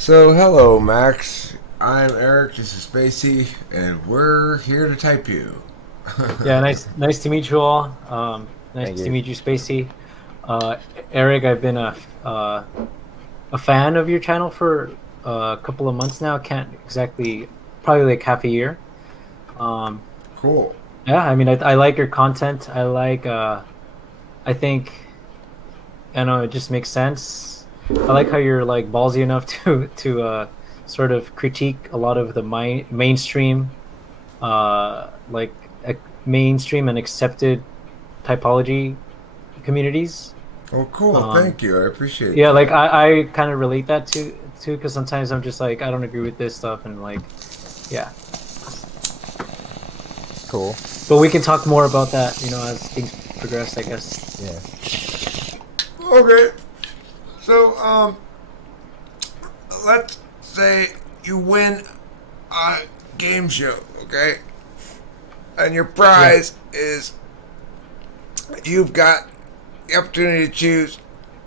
So, hello, Max. I'm Eric. This is Spacey, and we're here to type you. Yeah, nice to meet you all. Nice Thank to you. meet you, Spacey. Uh, Eric, I've been a fan of your channel for a couple of months now. Can't exactly, probably like half a year. Um, Cool. yeah, I mean, I like your content. I think, I know it just makes sense. I like how you're like ballsy enough to sort of critique a lot of the mainstream, mainstream and accepted typology communities. Well, cool. Um, Thank you. I appreciate yeah, like that. I kind of relate that to because sometimes I'm just like I don't agree with this stuff and like yeah, Cool. but we can talk more about that as things progress, I guess. Yeah. Okay. So, let's say you win a game show, okay? And your Yeah. prize is you've got the opportunity to choose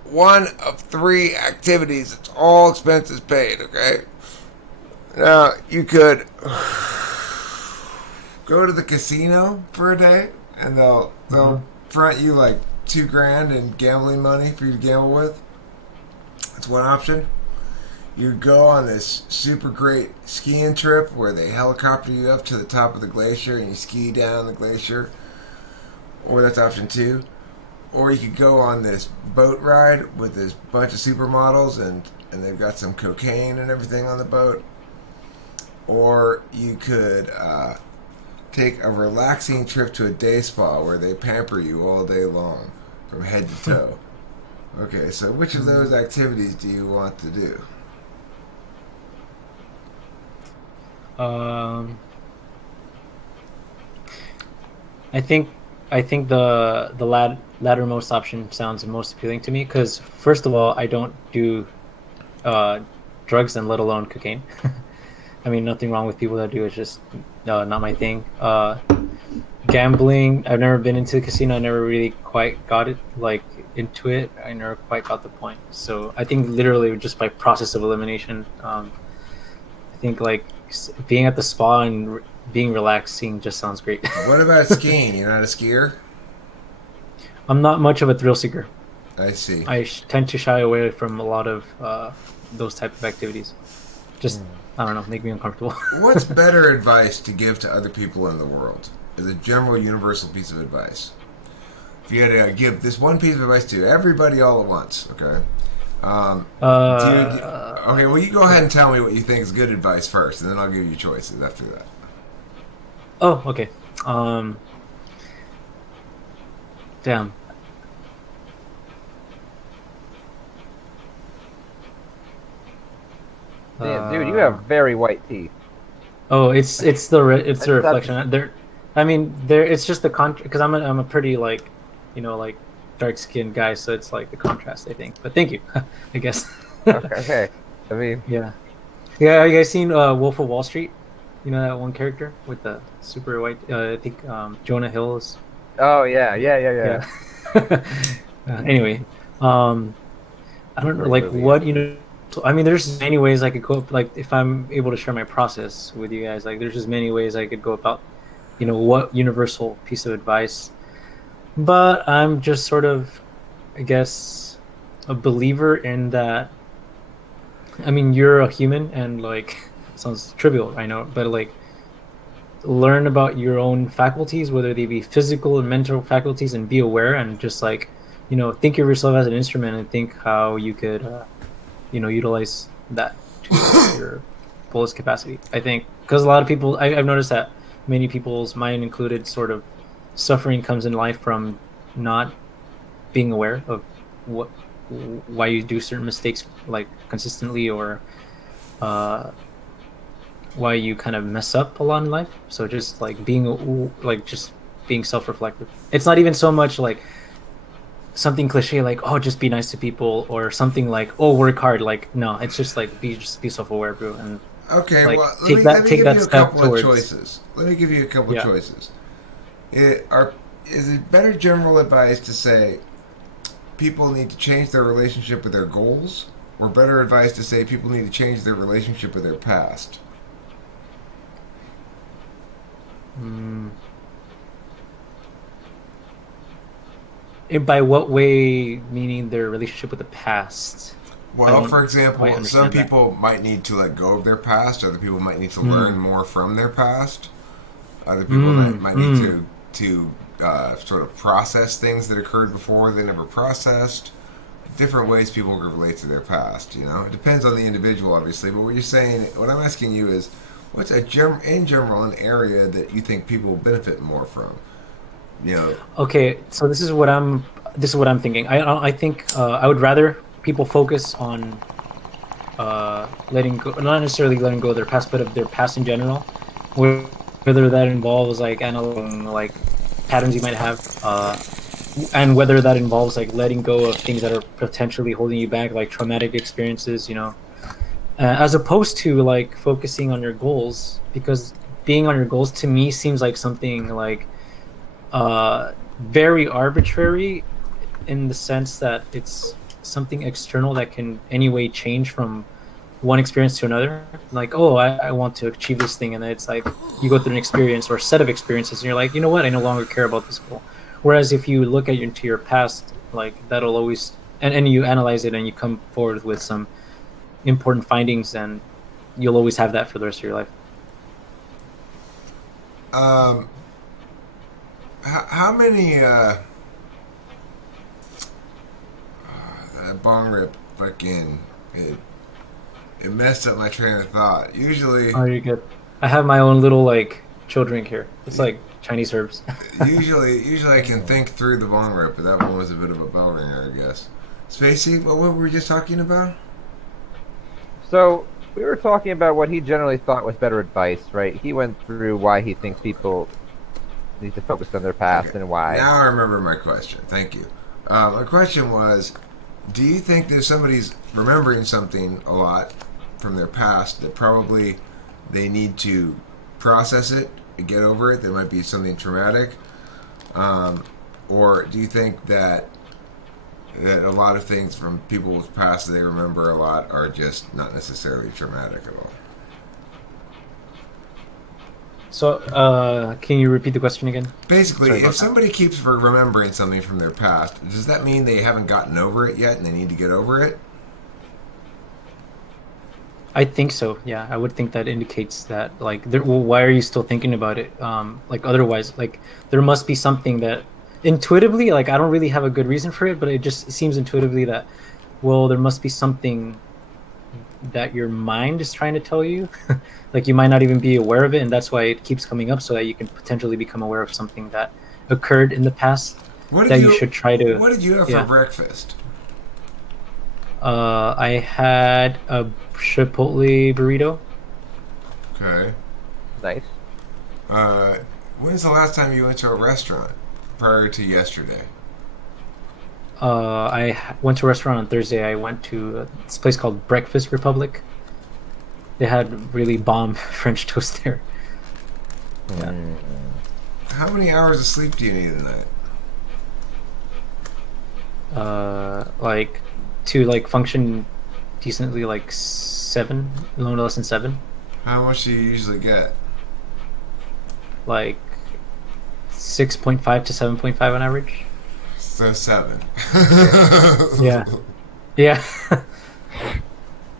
one of three activities. It's all expenses paid, okay? Now, you could go to the casino for a day, and they'll Hmm. front you like $2,000 in gambling money for you to gamble with. That's one option. You go on this super great skiing trip where they helicopter you up to the top of the glacier and you ski down the glacier, or that's option two. Or you could go on this boat ride with this bunch of supermodels and they've got some cocaine and everything on the boat. Or you could take a relaxing trip to a day spa where they pamper you all day long from head to toe. Okay, so which of those activities do you want to do? Um, I think I think the lattermost option sounds most appealing to me because first of all, I don't do uh, drugs and let alone cocaine. I mean, nothing wrong with people that do. It's just not my thing. Gambling. I've never been into the casino. I never really quite got it into it. I never quite got the point. So I think literally just by process of elimination, I think like being at the spa and being relaxing just sounds great. What about skiing? You're not a skier? I'm not much of a thrill seeker. I see. Tend to shy away from a lot of those type of activities. Just Mm. I don't know, make me uncomfortable. What's better advice to give to other people in the world? Is a general universal piece of advice. If you had to give this one piece of advice to everybody all at once, okay? Okay, well, you go ahead Yeah. and tell me what you think is good advice first, and then I'll give you choices after that. Oh, okay. Um, Damn. Damn, dude, you Uh, have very white teeth. oh, it's the That's reflection. There, I mean, there. It's just the because I'm a pretty like dark skinned guy, so it's like the contrast, I think. But thank you, I guess. okay. Okay. I mean, Yeah, yeah. Have you guys seen Wolf of Wall Street? You know that one character with the super white. I think Jonah Hill is. oh yeah, yeah, yeah, yeah. Yeah. Anyway, um, I don't know, Great like movie. what so, I mean, there's many ways I could go. Like, if I'm able to share my process with you guys, like, there's just many ways I could go about, what universal piece of advice. But I'm just sort of, I guess, a believer in that. I mean, you're a human, and like, sounds trivial, I know, but like, learn about your own faculties, whether they be physical and mental faculties, and be aware, and just like, think of yourself as an instrument, and think how you could utilize that to your fullest capacity. I think because a lot of people, I've noticed that many people's, mine included, sort of suffering comes in life from not being aware of what why you do certain mistakes like consistently, or uh, why you kind of mess up a lot in life. So just like just being self-reflective. It's not even so much like something cliche like, oh, just be nice to people, or something like, oh, work hard. Like, no, it's just like be self-aware, bro, and Okay, like well, let me take give that you a step couple of towards. choices. Let me give you a couple of Yeah. choices. Is it better general advice to say people need to change their relationship with their goals, or better advice to say people need to change their relationship with their past? Mm. And by what way? Meaning their relationship with the past. Well, don't for example, quite some understand that. people might need to let go of their past. Other people might need to Mm. learn more from their past. Other people might need to sort of process things that occurred before they never processed. Different ways people can relate to their past. You know, it depends on the individual, obviously. But what you're saying, what I'm asking you is, what's in general an area that you think people benefit more from? You know, Okay, so this is what I'm thinking. I think I would rather people focus on letting go, not necessarily letting go of their past, but of their past in general. Whether that involves like analyzing like patterns you might have, and whether that involves like letting go of things that are potentially holding you back, like traumatic experiences, as opposed to like focusing on your goals, because being on your goals to me seems like something like very arbitrary, in the sense that it's something external that can anyway change from one experience to another. Like, oh, I want to achieve this thing, and then it's like you go through an experience or a set of experiences, and you're like, you know what, I no longer care about this goal. Whereas if you look into your past, like that'll always and you analyze it and you come forward with some important findings, and you'll always have that for the rest of your life. um, how many that bong rip fucking it messed up my train of thought. Usually, Oh, you're good. I have my own little like chill drink here. It's like Chinese herbs. usually I can think through the bong rip, but that one was a bit of a bell ringer, I guess. Spacey, what were we just talking about? So we were talking about what he generally thought was better advice, right? He went through why he thinks people need to focus on their past Okay. and why. Now I remember my question. Thank you. My question was, do you think that if somebody's remembering something a lot from their past that probably they need to process it and get over it? There might be something traumatic. Or do you think that a lot of things from people's past that they remember a lot are just not necessarily traumatic at all? So, can you repeat the question again? Basically, Sorry about if somebody keeps remembering something from their past, does that mean they haven't gotten over it yet and they need to get over it? I think so. Yeah, I would think that indicates that like, well, why are you still thinking about it? Like otherwise, like there must be something that intuitively, like I don't really have a good reason for it, but it just seems intuitively that, well, there must be something that your mind is trying to tell you. Like you might not even be aware of it, and that's why it keeps coming up, so that you can potentially become aware of something that occurred in the past What that did you should try to. What did you have Yeah. for breakfast? I had a Chipotle burrito. Nice. When's the last time you went to a restaurant prior to yesterday? Went to a restaurant on Thursday. I went to this place called Breakfast Republic. They had really bomb French toast there. Yeah. How many hours of sleep do you need a night? Like to like function decently, like 7, no less than 7. How much do you usually get? Like 6.5 to 7.5 on average. So 7. Yeah. Yeah.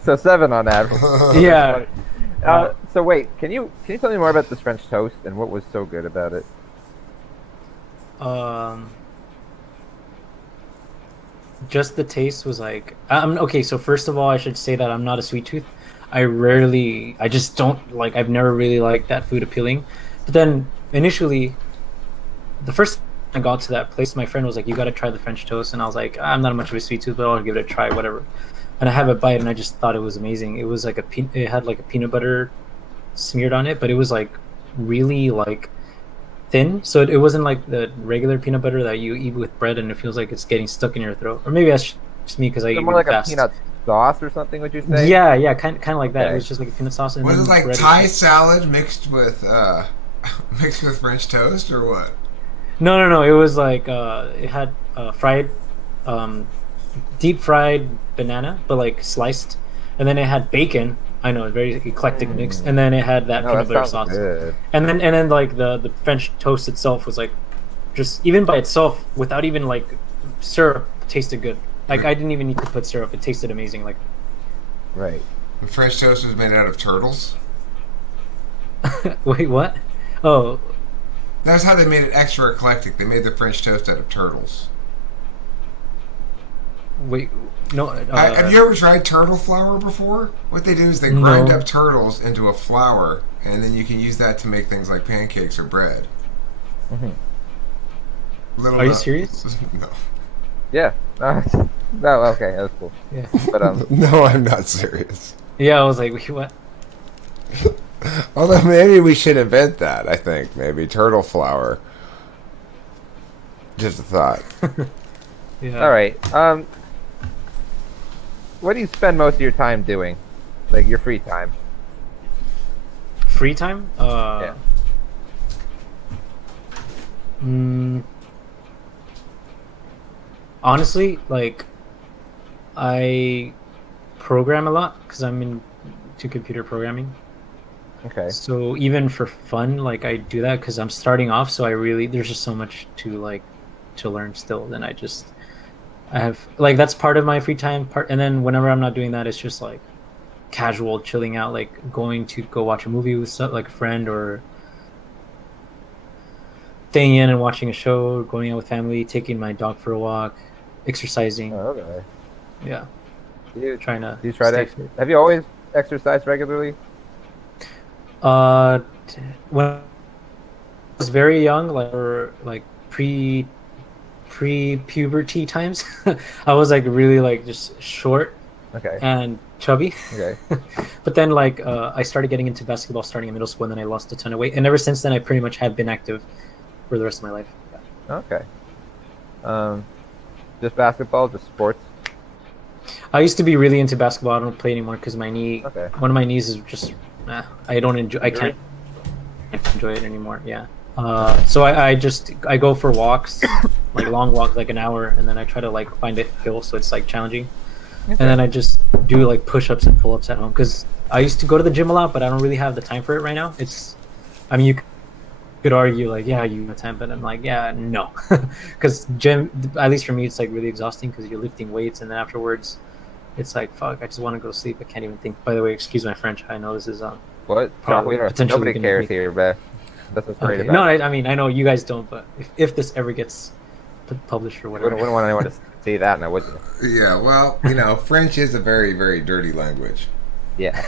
So 7 on average. Yeah. So wait, can you tell me more about this French toast and what was so good about it? Just the taste was like, okay. So first of all, I should say that I'm not a sweet tooth. I just don't like. I've never really liked that food appealing. But then initially, the first time I got to that place, my friend was like, "You got to try the French toast," and I was like, "I'm not much of a sweet tooth, but I'll give it a try, whatever." And I have a bite, and I just thought it was amazing. It was like it had like a peanut butter smeared on it, but it was like really like thin, so it wasn't like the regular peanut butter that you eat with bread and it feels like it's getting stuck in your throat. Or maybe that's just me because I So eat more really like fast. a peanut sauce or something, would you say? Yeah, kind of like that. Okay. It was just like a peanut sauce. And Was then it like bread Thai is- salad mixed with mixed with French toast or what? No. It was like it had fried deep fried banana, but like sliced, and then it had bacon. I know, a very eclectic mix, and then it had that No, peanut that butter sounds sauce, good. and then like the French toast itself was like just even by itself without even like syrup tasted good. Like I didn't even need to put syrup; it tasted amazing. Like Right. The French toast was made out of turtles. wait, what? Oh, That's how they made it extra eclectic. They made the French toast out of turtles. wait, no. Have you ever tried turtle flour before? What they do is they grind No. up turtles into a flour, and then you can use that to make things like pancakes or bread. Hmm. Little Are you no- serious? No. Yeah. No, okay, that's cool. Yeah. But No, I'm not serious. Yeah, I was like, wait, what? Although maybe we should invent that, I think. Maybe turtle flour. Just a thought. Yeah. all right. What do you spend most of your time doing? Like your free time? Free time? Yeah. Mm, honestly, like I program a lot because I'm into computer programming. Okay. So even for fun, like I do that because I'm starting off. So I really there's just so much to like to learn still. Then I have like that's part of my free time part. And then whenever I'm not doing that, it's just like casual chilling out, like going to go watch a movie with like a friend or staying in and watching a show, going out with family, taking my dog for a walk, exercising. Oh, okay. Yeah, You, trying to do you try stay to? fit. Have you always exercised regularly? Uh, when I was very young, like or like pre puberty times, I was like really like just short Okay. and chubby. Okay. But then like I started getting into basketball starting in middle school, and then I lost a ton of weight, and ever since then I pretty much have been active for the rest of my life. Yeah. Okay. Um, just basketball, just sports. I used to be really into basketball. I don't play anymore because my knee, Okay. one of my knees is just, I don't enjoy. I Injury? can't enjoy it anymore. Yeah. So I go for walks, like long walks, like an hour, and then I try to like find a hill so it's like challenging, and then I just do like push-ups and pull-ups at home because I used to go to the gym a lot, but I don't really have the time for it right now. I mean, you could argue like, yeah, you have time, but I'm like, yeah, no, because gym, at least for me, it's like really exhausting because you're lifting weights, and then afterwards, it's like, fuck, I just want to go to sleep. I can't even think. By the way, excuse my French. I know this is What? probably potentially Nobody gonna cares be- here, but that's what's great okay. about No, it. I mean I know you guys don't, but if this ever gets published or Wouldn't, whatever, wouldn't want anyone to see that, now would you? Yeah, well, French is a very, very dirty language. Yeah,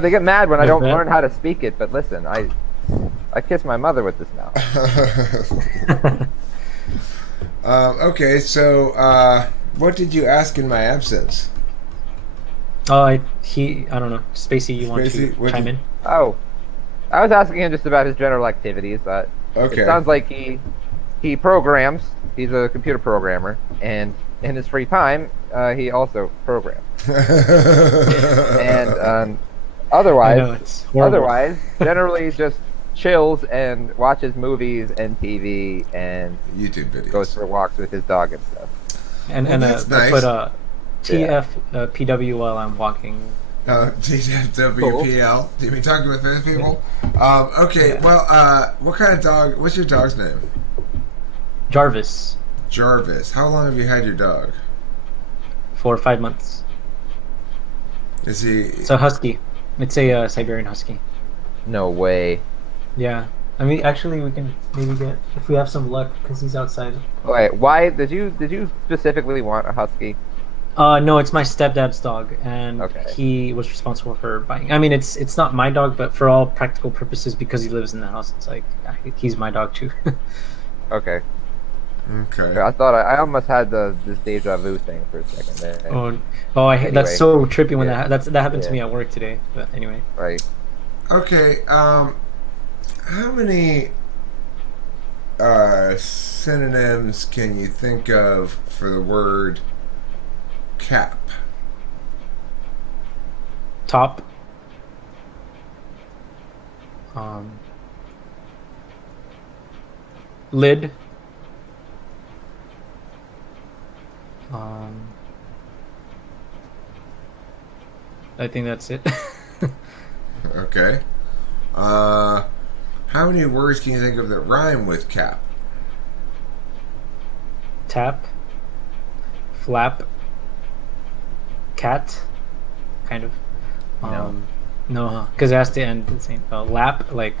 they get mad when I I don't bet. learn how to speak it. But listen, I kiss my mother with this now. Okay, so what did you ask in my absence? I don't know, Spacey, you want Spacey, to what chime did- in? Oh, I was asking him just about his general activities. Okay. It sounds like he programs. He's a computer programmer, and in his free time, he also programs. And I know otherwise, it's horrible. generally just chills and watches movies and TV and YouTube videos. goes for walks with his dog and stuff. and Well, and that's I nice. put PW while I'm walking. TWPL. Do you mean talking with famous people? Okay, Yeah. well, what kind of dog? What's your dog's name? Jarvis, Jarvis. How long have you had your dog? for 5 months. Is he? It's a husky. It's a Siberian husky. No way. Yeah. I mean, actually, we can maybe get if we have some luck because he's outside. Wait, why did you specifically want a husky? No, it's my stepdad's dog, and Okay. he was responsible for buying. I mean, it's not my dog, but for all practical purposes, because he lives in the house, it's like he's my dog too. Okay. Okay. I thought I almost had this deja vu thing for a second there. That's Anyway. so trippy when Yeah. that happened to Yeah. me at work today. But anyway, Right. Okay. How many synonyms can you think of for the word cap? top. Lid. Um, I think that's it. Okay. How many words can you think of that rhyme with cap? Tap, flap, cat, kind of. No. No, because it has to end the same. Lap, like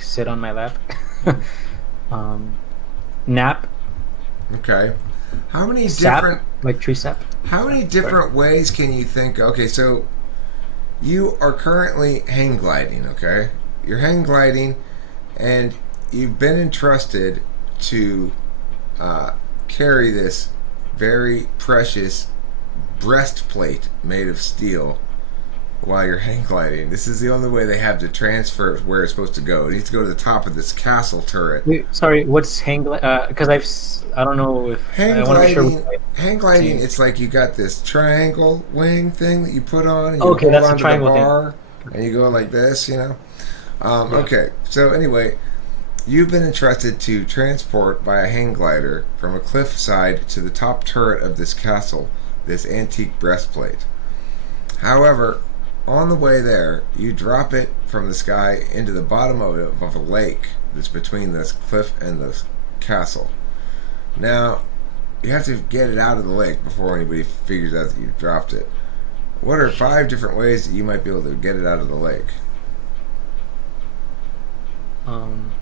sit on my lap. um, nap, Okay. How many sap, different like tree sap. How many different ways can you think? Okay, so you are currently hang gliding, okay? You're hang gliding and you've been entrusted to carry this very precious breastplate made of steel while you're hang gliding. This is the only way they have to transfer where it's supposed to go. It needs to go to the top of this castle turret. Wait, sorry, what's hang? Because I don't know if Hang I want to be sure. gliding, hang gliding. It's like you got this triangle wing thing that you put on, and you Okay, hold that's a onto the triangle thing. bar, and you go like this, you know. Yeah. Okay, so anyway, you've been entrusted to transport by a hang glider from a cliffside to the top turret of this castle, this antique breastplate. However, on the way there, you drop it from the sky into the bottom of a lake that's between this cliff and this castle. Now, you have to get it out of the lake before anybody figures out that you've dropped it. What are 5 different ways that you might be able to get it out of the lake? Um,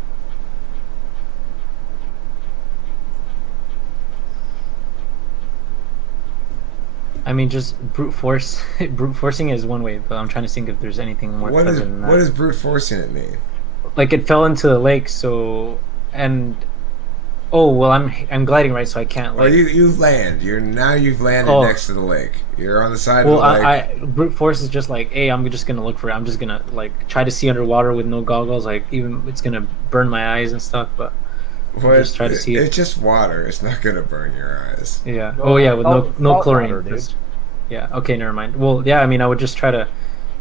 I mean, just brute force. Brute forcing is one way, but I'm trying to think if there's anything more What clever is than that. what does brute forcing it mean? Like it fell into the lake, so and oh well, I'm gliding right, so I can't Well, like. you land. You've landed Oh. next to the lake. You're on the side Well, of the lake. I brute force is just like, hey, I'm just gonna look for it. I'm just gonna like try to see underwater with no goggles. Like even it's gonna burn my eyes and stuff. But Well, just try to see it. It's just water. It's not gonna burn your eyes. yeah. No, Oh yeah, with no salt chlorine. water, dude. Just- yeah. Okay, never mind. Well, yeah. I mean, I would just try to.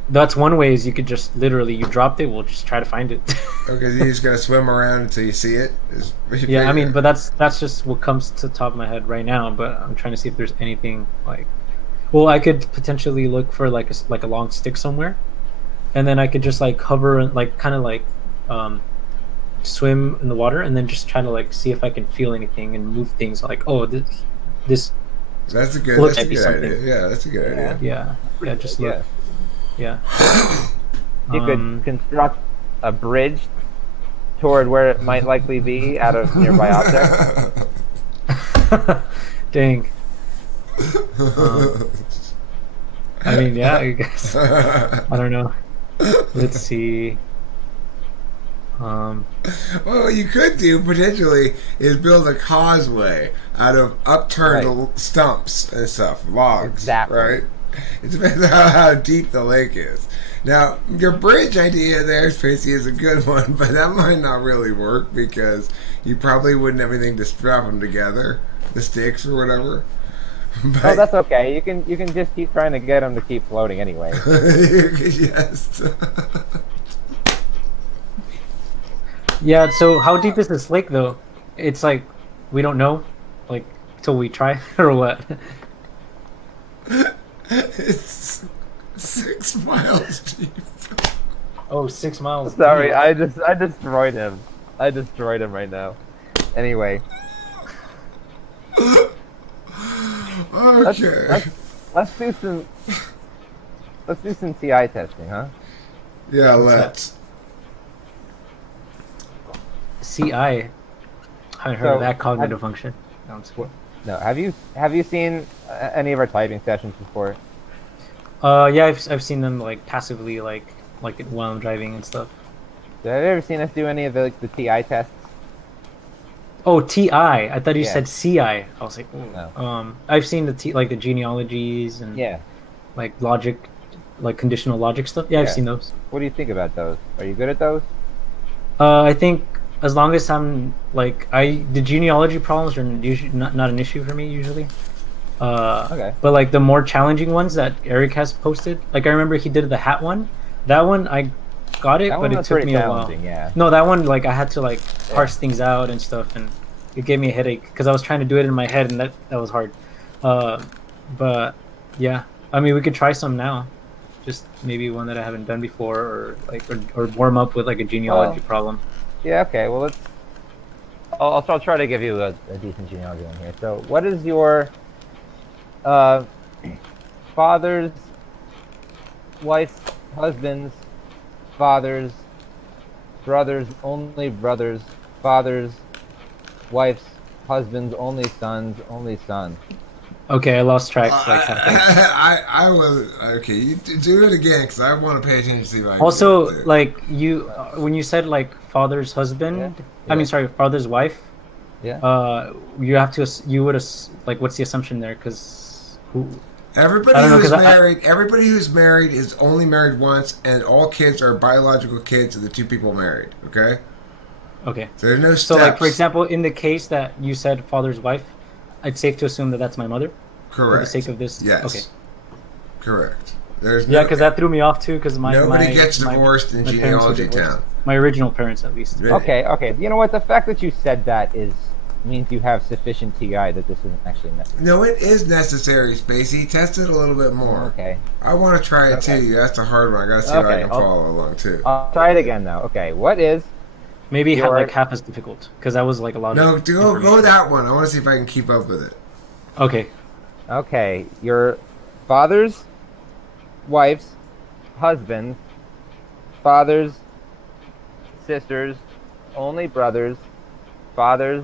That's one way is you could just literally you dropped it. We'll just try to find it. Okay, you're just gonna swim around until you see it. Yeah, I mean, but that's just what comes to the top of my head right now. But I'm trying to see if there's anything like, well, I could potentially look for like a long stick somewhere, and then I could just like hover and like kind of like, swim in the water, and then just try to like see if I can feel anything and move things. Like, oh, this, that's a good. Look, That's a maybe good something. idea. Yeah, that's a good idea. yeah, just look, Yeah. yeah. You could construct a bridge toward where it might likely be out of nearby objects. Dang. I mean, yeah, I guess. I don't know. Let's see. Well, what you could do potentially is build a causeway out of upturned stumps and stuff, logs. Exactly. Right? It depends on how deep the lake is. Now, your bridge idea there, Tracy, is a good one, but that might not really work because you probably wouldn't have anything to strap them together, the sticks or whatever. But, Oh, that's okay. You can just keep trying to get them to keep floating anyway. yes. Yeah, so how deep is this lake though? It's like we don't know, like till we try or what? It's 6 miles deep. Oh, 6 miles. Sorry, deep. I destroyed him. I destroyed him right now. Anyway, Okay. let's do some TI testing, huh? Yeah, What's that? let's. CI. I haven't heard So, of that cognitive function. No, I'm just- No, have you seen any of our typing sessions before? Yeah, I've seen them like passively like while I'm driving and stuff. Have you ever seen us do any of the TI tests? Oh, TI. I thought you Yeah. said CI. I was like, ooh. No. I've seen like the genealogies and Yeah. like logic, like conditional logic stuff. Yeah, I've Yeah. seen those. What do you think about those? Are you good at those? I think as long as I'm like the genealogy problems are usually not an issue for me usually. Okay. But like the more challenging ones that Eric has posted, like I remember he did the hat one. That one I got it, That but one it was took pretty me a while. challenging. Yeah. No, that one like I had to like parse things out and stuff, and it gave me a headache because I was trying to do it in my head, and that was hard. But yeah, I mean, we could try some now. Just maybe one that I haven't done before, or like, or warm up with like a genealogy Well, problem. Yeah. Okay. Well, let's. I'll try to give you a decent genealogy one here. So, what is your uh, father's wife's husband's father's brother's only brother's father's wife's husband's only only son? Okay, I lost track. Like halfway. I was okay. You do it again because I want to pay attention to see if I can Also, get it. like you, when you said like father's husband, Yeah, I mean, yeah. sorry, father's wife. Yeah. You have to, you would, like, what's the assumption there? Because who? Everybody I don't know, who's 'cause married, everybody who's married is only married once, and all kids are biological kids of the two people married. Okay, Okay. so there's no steps. So, like, for example, in the case that you said father's wife, it's safe to assume that that's my mother for the correct. sake of this. Yes. Okay. Correct. There's Yeah, no, because that threw me off too. Because nobody my, gets my- divorced in my parents were genealogy divorced. town. My original parents, at least. Yeah. Okay. Okay. You know what? The fact that you said that means you have sufficient TI that this isn't actually necessary. No, it is necessary, Spacey. Test it a little bit more. Okay. I want to try it Okay. too. That's a hard one. I gotta see if I Okay, can I'll- follow along too. I'll try it again now. Okay. What is Maybe Your- like half as difficult because that was like a lot No, of. go information. that one. I want to see if I can keep up with it. Okay. okay? Your father's wife's husband, father's sister's only brothers, father's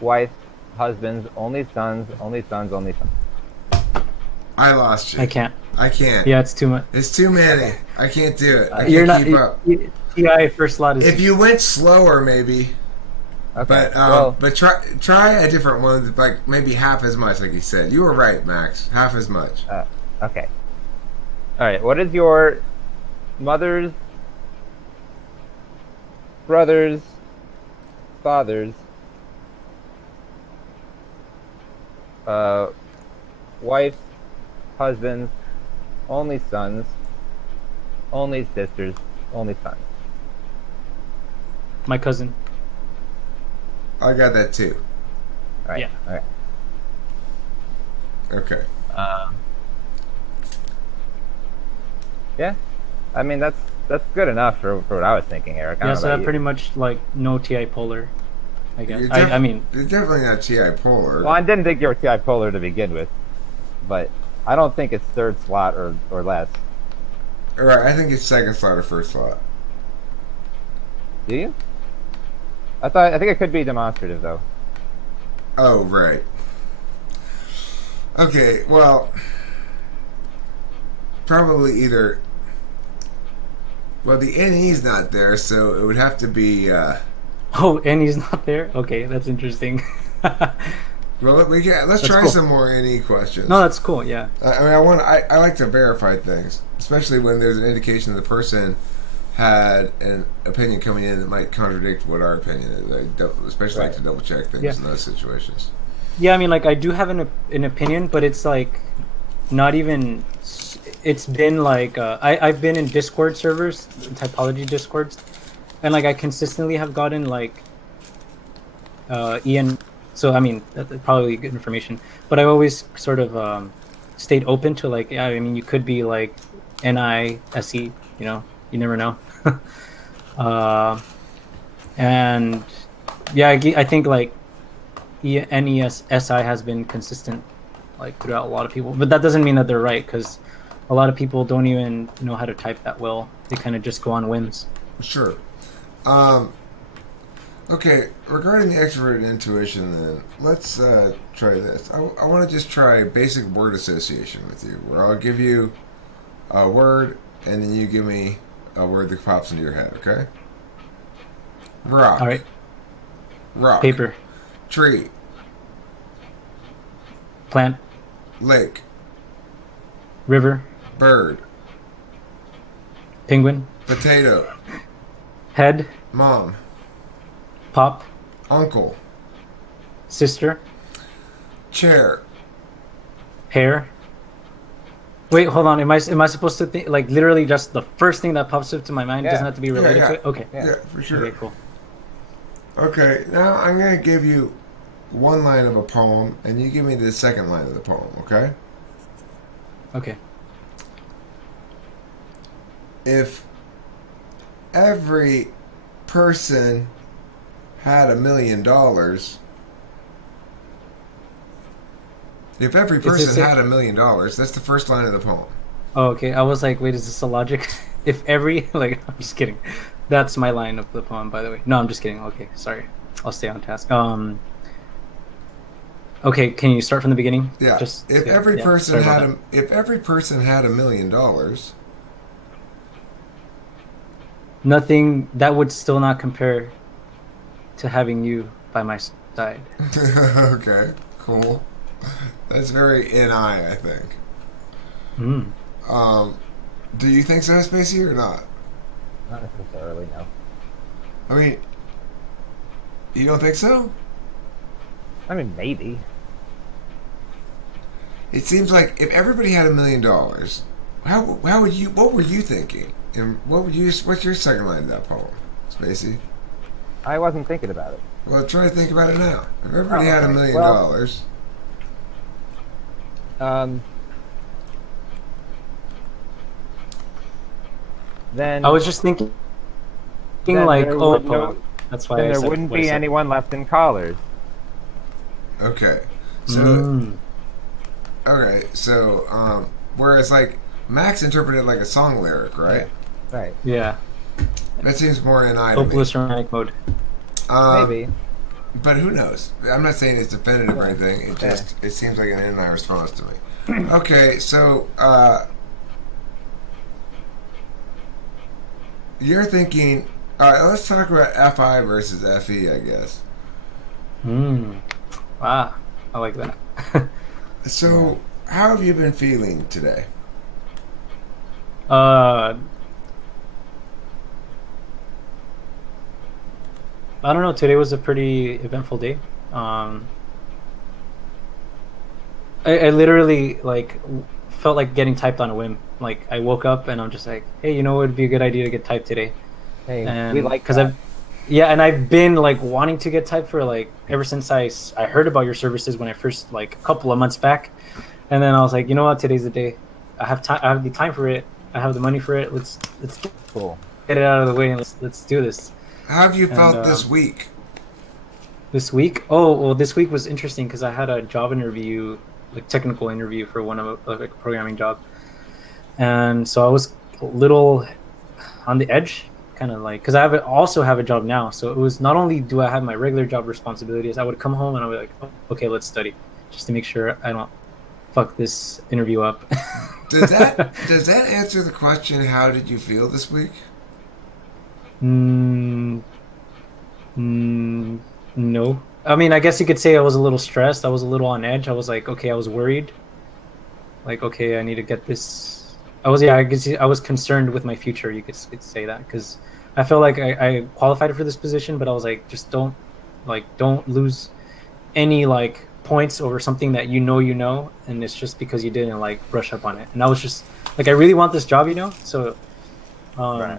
wife's husband's only sons, only sons, only sons. I lost you. I can't. I can't. Yeah, it's too much. It's too many. I can't do it. I You're can't not. keep up. TI first slot is. If you went slower, maybe. Okay. But well, but try a different one, like maybe half as much, like you said. You were right, Max. Half as much. okay. All right. What is your mother's brother's father's wife's husband's only sons, only sisters, only sons? my cousin. I got that too. All right. Yeah. All right. Okay. Yeah. I mean that's good enough for what I was thinking, Eric. I Yeah, don't so know that about pretty you. much like no TI polar. I guess. You're I mean, you're definitely not TI polar. Well, I didn't think you were TI polar to begin with, but I don't think it's third slot or less. All right, I think it's second slot or first slot. Do you? I think it could be demonstrative though. Oh, right. Okay, well, probably either. Well, the NE's not there, so it would have to be. oh, and he's not there. Okay, that's interesting. Well, let's That's try cool. some more NE questions. No, that's cool. Yeah. I mean, I like to verify things, especially when there's an indication the person had an opinion coming in that might contradict what our opinion is. Especially like to double check things Yeah. in those situations. Yeah, I mean, like I do have an opinion, but it's like not even. It's been like I've been in Discord servers, typology Discords, and like I consistently have gotten like Ian. So I mean, that's probably good information. But I've always sort of stayed open to like, yeah, I mean, you could be like NISE, you know, you never know. And yeah, I think like NESSI has been consistent like throughout a lot of people, but that doesn't mean that they're right because a lot of people don't even know how to type that well. They kind of just go on whims. Sure. Okay, regarding the extroverted intuition, then let's try this. I want to just try basic word association with you, where I'll give you a word, and then you give me a word that pops into your head. Okay? Rock. All right, Rock. paper, Tree. plant, Lake. river, Bird. penguin, Potato. head, Mom. pop, Uncle. sister, Chair. hair. Wait, hold on. Am I supposed to think like literally just the first thing that pops up to my mind? It doesn't Yeah. have to be related Yeah. to it. Okay. Yeah. Yeah, for sure. Okay, cool. Okay, now I'm going to give you one line of a poem, and you give me the second line of the poem, okay? Okay. If every person had $1 million, if every Is this person it? had $1 million, that's the first line of the poem. Oh, okay. I was like, wait, is this a logic? If every like, I'm just kidding. That's my line of the poem, by the way. No, I'm just kidding. Okay, sorry. I'll stay on task. Okay, can you start from the beginning? Yeah. Just If yeah, every yeah. person Sorry about had that. if every person had $1 million, Nothing that would still not compare to having you by my side. okay, cool. That's very NI, I think. Mm. Um, do you think so, Spacey, or not? Not necessarily, no. I mean, you don't think so? I mean, maybe. It seems like if everybody had $1 million, how would you? What were you thinking? And what would you? What's your second line of that poem, Spacey? I wasn't thinking about it. Well, try to think about it now. If everybody Oh, had a okay. million Well, dollars, um, then I was just thinking then like, there oh, would no, that's why then I there said wouldn't what I be said. anyone left in collars. okay. So Mm. okay, so whereas like Max interpreted it like a song lyric, right? Right. Yeah. That seems more NI to me. Hopeless romantic mode. Maybe. But who knows? I'm not saying it's definitive or anything. It just it seems like an NI response to me. Okay, so you're thinking. All right, let's talk about FI versus FE, I guess. Mm. Ah, I like that. So, how have you been feeling today? uh, I don't know. Today was a pretty eventful day. Um, I literally like felt like getting typed on a whim. Like I woke up and I'm just like, hey, you know what would be a good idea to get typed today? Hey, And we like because that. and I've been like wanting to get typed for like ever since I heard about your services when I first like a couple of months back, and then I was like, you know what, today's the day. I have time. I have the time for it. I have the money for it. Let's get Cool. it out of the way and let's do this. How have you And felt this week? this week, oh well, this week was interesting because I had a job interview, like technical interview for one of like a programming job, and so I was a little on the edge, kind of like because also have a job now. So it was not only do I have my regular job responsibilities, I would come home and I would be like, oh, okay, let's study, just to make sure I don't fuck this interview up. Does that answer the question? How did you feel this week? mm, no. I mean, I guess you could say I was a little stressed. I was a little on edge. I was like, okay, I was worried. Like, okay, I need to get this. I guess I was concerned with my future. You could say that because I felt like I qualified for this position, but I was like, just don't lose any like points over something that you know, and it's just because you didn't like brush up on it. And I was just like, I really want this job, so Right.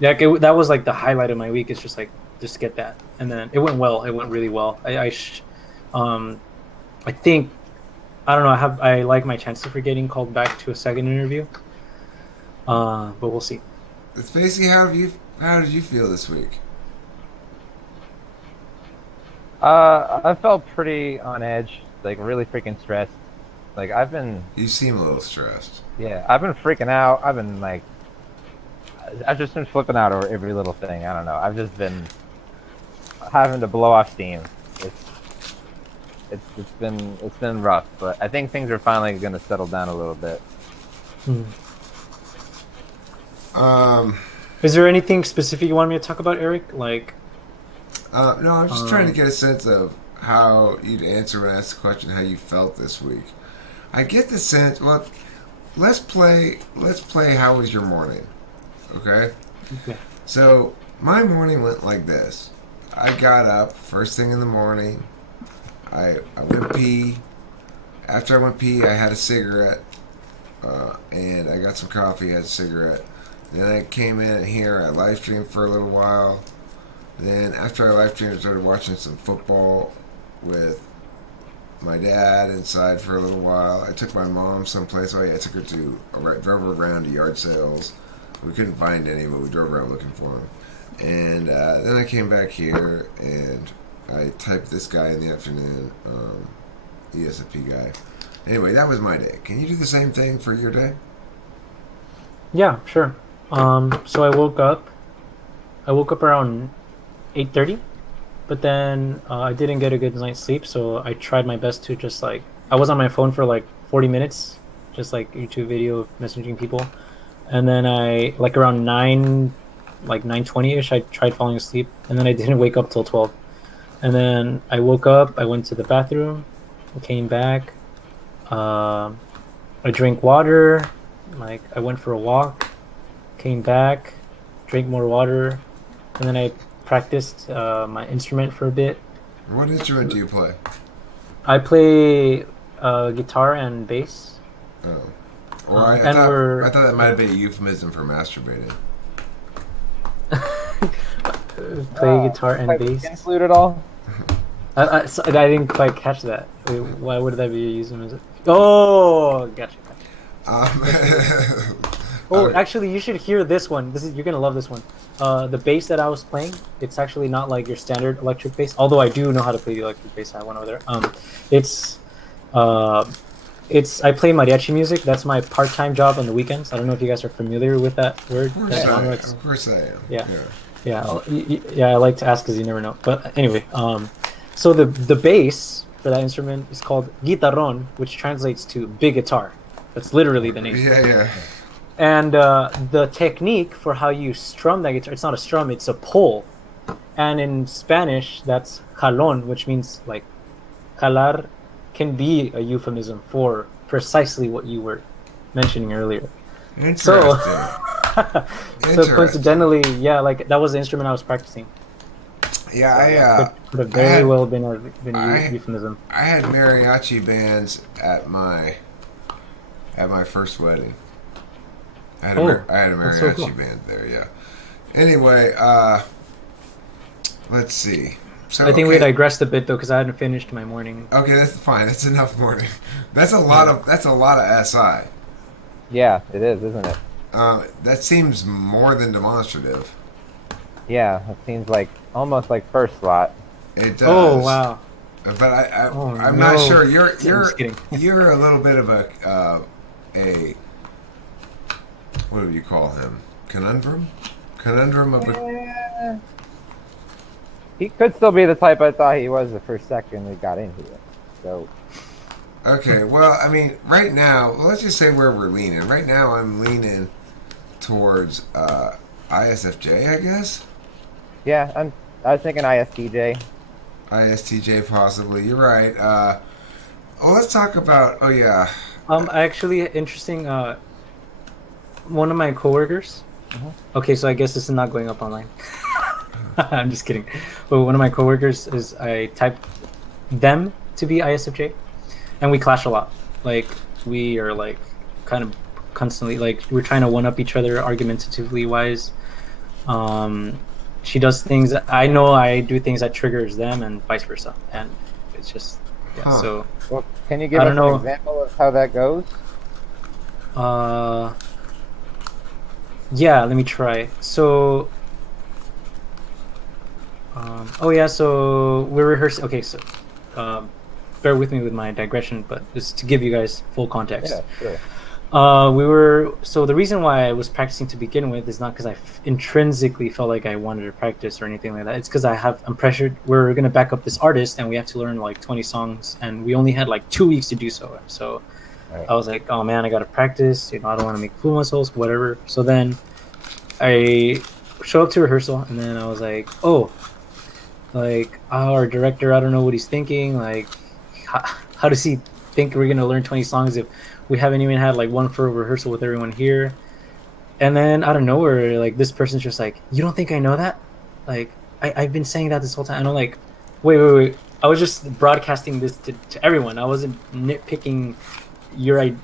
yeah, that was like the highlight of my week. It's just like just get that, and then it went well. It went really well. I think I don't know. I like my chances for getting called back to a second interview. But we'll see. Spacey, how did you feel this week? I felt pretty on edge, like really freaking stressed. Like You seem a little stressed. I've been freaking out. I've just been flipping out over every little thing. I don't know. I've just been having to blow off steam. It's been rough, but I think things are finally going to settle down a little bit. Hmm. Um, Is there anything specific you want me to talk about, Eric? Like, no, I'm just trying to get a sense of how you'd answer when I asked the question how you felt this week. I get the sense. Well, let's play. How was your morning? Okay. okay. So my morning went like this. I got up first thing in the morning. I went pee. After I went pee, I had a cigarette, and I got some coffee. Had a cigarette. Then I came in here. I live streamed for a little while. Then after I live streamed, I started watching some football with my dad inside for a little while. I took my mom someplace. Oh yeah, I took her to drove her around to yard sales. We couldn't find any, but we drove around looking for them. And then I came back here and I typed this guy in the afternoon, ESFP guy. Anyway, that was my day. Can you do the same thing for your day? Yeah, sure. So I woke up. I woke up around 8:30, but then I didn't get a good night's sleep. So I tried my best to just like I was on my phone for like 40 minutes, just like YouTube video messaging people, and then I like around 9:20ish, I tried falling asleep, and then I didn't wake up till 12. And then I woke up. I went to the bathroom, came back. I drank water. Like I went for a walk, came back, drank more water, and then I practiced my instrument for a bit. What instrument do you play? I play guitar and bass. Oh. Well, I thought that might have been a euphemism for masturbating. Play guitar and Like bass. skin flute at all? I didn't quite catch that. Wait, why would that be using as? Oh, gotcha. Oh, Okay. actually, you should hear this one. You're gonna love this one. The bass that I was playing, it's actually not like your standard electric bass. Although I do know how to play the electric bass. I went over there. It's I play mariachi music. That's my part-time job on the weekends. I don't know if you guys are familiar with that word. That genre. Of course I am. Yeah. Yeah. I like to ask because you never know. But anyway, so the bass for that instrument is called guitarrón, which translates to big guitar. That's literally the name. Yeah. And the technique for how you strum that guitar, it's not a strum, it's a pull. And in Spanish, that's jalón, which means like jalar can be a euphemism for precisely what you were mentioning earlier. Interesting. So coincidentally, yeah, like that was the instrument I was practicing. Yeah, Could have very well been a I- euphemism. I had mariachi bands at my first wedding. I had a that's so mariachi cool. band there. Yeah. Anyway, let's see. So I think we okay. digressed a bit though, because I hadn't finished my morning. Okay, that's fine. That's enough morning. That's a lot of SI. Yeah, it is, isn't it? That seems more than demonstrative. Yeah, it seems like almost like first slot. It does. Oh wow! But I'm no. not sure. I'm just kidding. You're a little bit of a what do you call him? Conundrum of a. He could still be the type I thought he was the first second we got into it. So Okay, well, I mean, right now, let's just say where we're leaning. Right now, I'm leaning towards ISFJ, I guess. yeah, I was thinking ISTJ. ISTJ, possibly. You're right. Well, let's talk about. Oh yeah. Actually, interesting. One of my coworkers. Okay, so I guess this is not going up online. I'm just kidding. But one of my coworkers is I typed them to be ISFJ, and we clash a lot. Like we are like kind of constantly like we're trying to one up each other argumentatively wise. She does things I know I do things that triggers them, and vice versa. And it's just yeah. Huh. So Well, can you give I us don't know. an example of how that goes? Yeah, let me try. So oh yeah, so we're rehearsing. Okay, so bear with me with my digression, but just to give you guys full context. Yeah, sure. So the reason why I was practicing to begin with is not because I intrinsically felt like I wanted to practice or anything like that. It's because I'm pressured. We're gonna back up this artist, and we have to learn like 20 songs, and we only had like 2 weeks to do so. So Right. I was like, oh man, I gotta practice. I don't want to make fool of myself, whatever. So then I show up to rehearsal, and then I was like, oh, like our director, I don't know what he's thinking. Like, how does he think we're gonna learn 20 songs if we haven't even had like one full rehearsal with everyone here? And then out of nowhere, like this person's just like, you don't think I know that? Like I've been saying that this whole time. And I'm like, wait. I was just broadcasting this to everyone. I wasn't nitpicking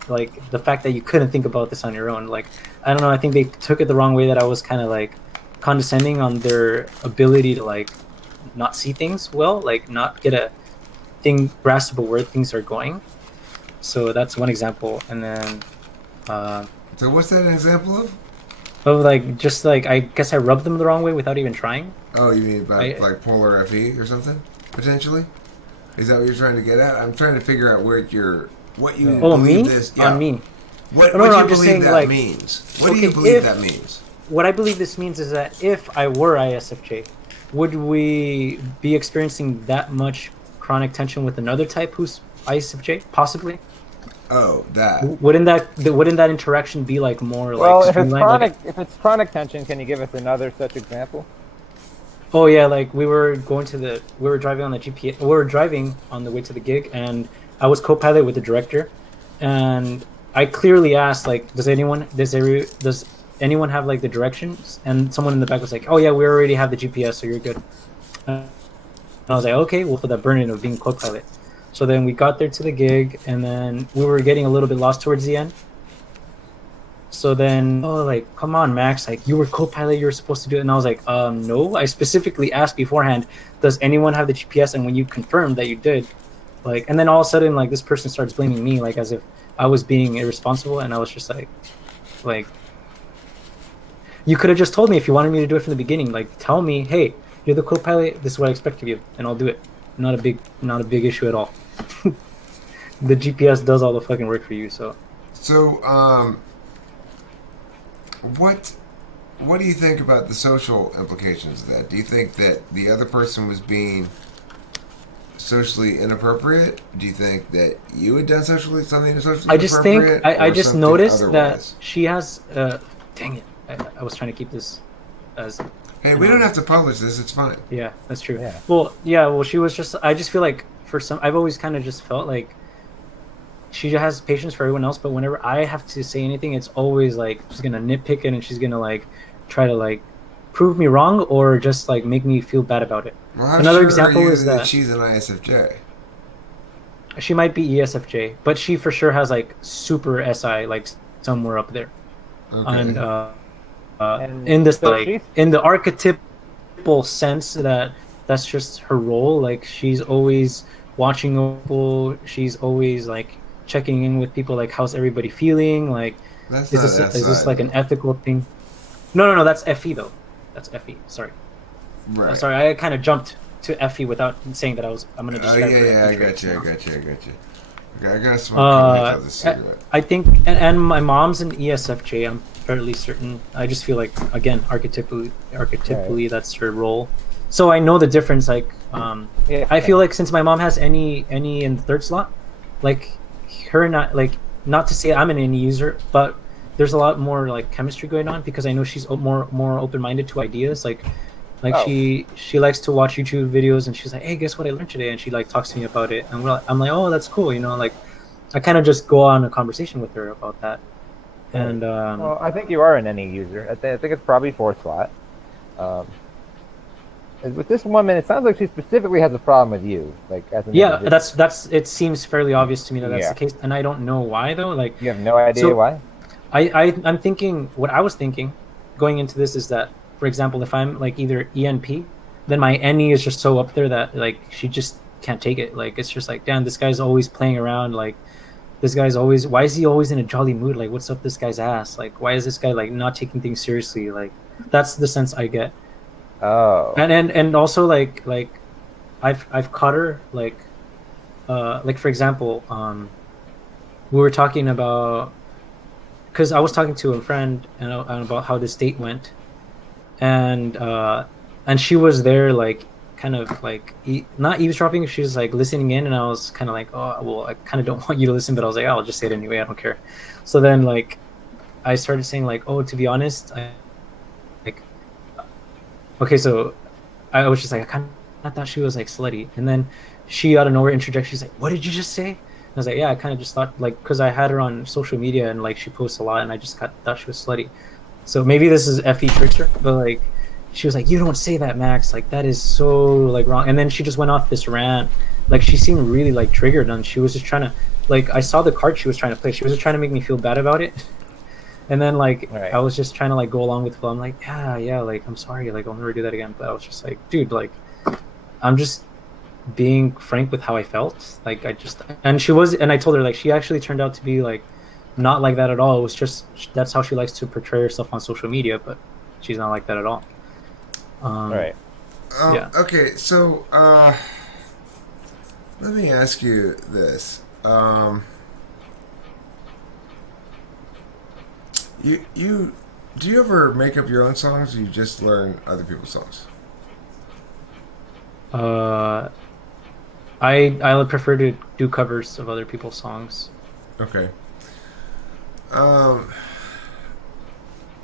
like the fact that you couldn't think about this on your own. Like I don't know. I think they took it the wrong way, that I was kind of like condescending on their ability to like not see things well, like not get a grasp of where things are going. So that's one example, and then So what's that an example of? of like just like I guess I rubbed them the wrong way without even trying. Oh, you mean about I- like polar FE or something potentially? Is that what you're trying to get at? I'm trying to figure out where what you Oh, believe me? this. Yeah. On me. What, No, what no, do you I'm just believe saying, that like, means? What do okay, you believe if- that means? What I believe this means is that if I were ISFJ, would we be experiencing that much chronic tension with another type who's ISFJ? Possibly. Oh, that. Wouldn't that interaction be like more Well, like if it's streamlined? Like, chronic tension, can you give us another such example? oh yeah, like we were driving on the GPS. We were driving on the way to the gig, and I was co-pilot with the director, and I clearly asked like, does anyone have like the directions? And someone in the back was like, oh yeah, we already have the GPS, so you're good. And I was like, okay, well, for that burden of being co-pilot. So then we got there to the gig, and then we were getting a little bit lost towards the end. So then, oh, like, come on, Max, like, you were co-pilot, you were supposed to do it. And I was like, no, I specifically asked beforehand, does anyone have the GPS? And when you confirmed that you did, like, and then all of a sudden, like, this person starts blaming me, like, as if I was being irresponsible. And I was just like, you could have just told me if you wanted me to do it from the beginning. Like, tell me, hey, you're the co-pilot, this is what I expect of you, and I'll do it. Not a big issue at all. The GPS does all the fucking work for you, so. So, what do you think about the social implications of that? Do you think that the other person was being socially inappropriate? Do you think that you had done something socially I just think inappropriate? I or just something noticed otherwise? that she has. Dang it! I was trying to keep this as. Hey, we don't have to publish this. It's fine. Yeah, that's true. Yeah. Well, she was just. I just feel like I've always kind of just felt like she has patience for everyone else, but whenever I have to say anything, it's always like she's gonna nitpick it and she's gonna like try to like prove me wrong or just like make me feel bad about it. Well, how Another sure example are you is that she's an ISFJ? she might be ESFJ, but she for sure has like super SI, like somewhere up there. Okay. And And in this so like she's- in the archetypal sense that's just her role. Like she's always watching people. She's always like checking in with people. Like how's everybody feeling? Like That's is not this like an ethical thing? No. That's FE though. That's FE. Sorry. right? Sorry. I kind of jumped to FE without saying that I'm gonna Oh describe. her yeah, I FE got traits you. now. Okay, I gotta smoke another cigarette. I think, and my mom's an ESFJ. I'm fairly certain. I just feel like, again, archetypally, that's her role. So I know the difference. Like, Yeah. I feel like since my mom has any in the third slot, like her not to say I'm an any user, but there's a lot more like chemistry going on because I know she's more open minded to ideas. Like Oh. she likes to watch YouTube videos and she's like, hey, guess what I learned today? And she like talks to me about it, and I'm like, oh, that's cool, like I kind of just go on a conversation with her about that. And Well, I think you are an any user. I think it's probably fourth slot. With this woman, it sounds like she specifically has a problem with you, like as an yeah, individual. that's it seems fairly obvious to me that that's Yeah. the case, and I don't know why though. Like You have no idea So- why. I'm thinking what I was thinking going into this is that, for example, if I'm like either ENP, then my NE is just so up there that like she just can't take it. Like it's just like, damn, this guy's always playing around. Like this guy's always, why is he always in a jolly mood? Like what's up this guy's ass? Like why is this guy like not taking things seriously? Like that's the sense I get. Oh. And also like I've caught her like for example, we were talking about, because I was talking to a friend and about how this date went, and she was there like kind of like not eavesdropping, she was like listening in, and I was kind of like, oh well, I kind of don't want you to listen, but I was like, oh, I'll just say it anyway, I don't care. So then like I started saying like, oh, to be honest, okay, so I was just like, I kind of thought she was like slutty, and then she out of nowhere interjects, she's like, what did you just say? I was like, yeah, I kind of just thought, like, because I had her on social media and like she posts a lot, and I just thought she was slutty. So maybe this is FE trickster, but like she was like, you don't say that, Max, like that is so like wrong. And then she just went off this rant, like she seemed really like triggered, and she was just trying to, like, I saw the card she was trying to play, she was just trying to make me feel bad about it. And then like Right. I was just trying to like go along with flow. I'm like, yeah, like I'm sorry, like I'll never do that again. But I was just like, dude, like I'm just being frank with how I felt. Like and she was, and I told her like she actually turned out to be like not like that at all. It was just that's how she likes to portray herself on social media, but she's not like that at all. Right. Yeah. Okay, so let me ask you this. You do you ever make up your own songs, or you just learn other people's songs? Uh, I would prefer to do covers of other people's songs. Okay. Um,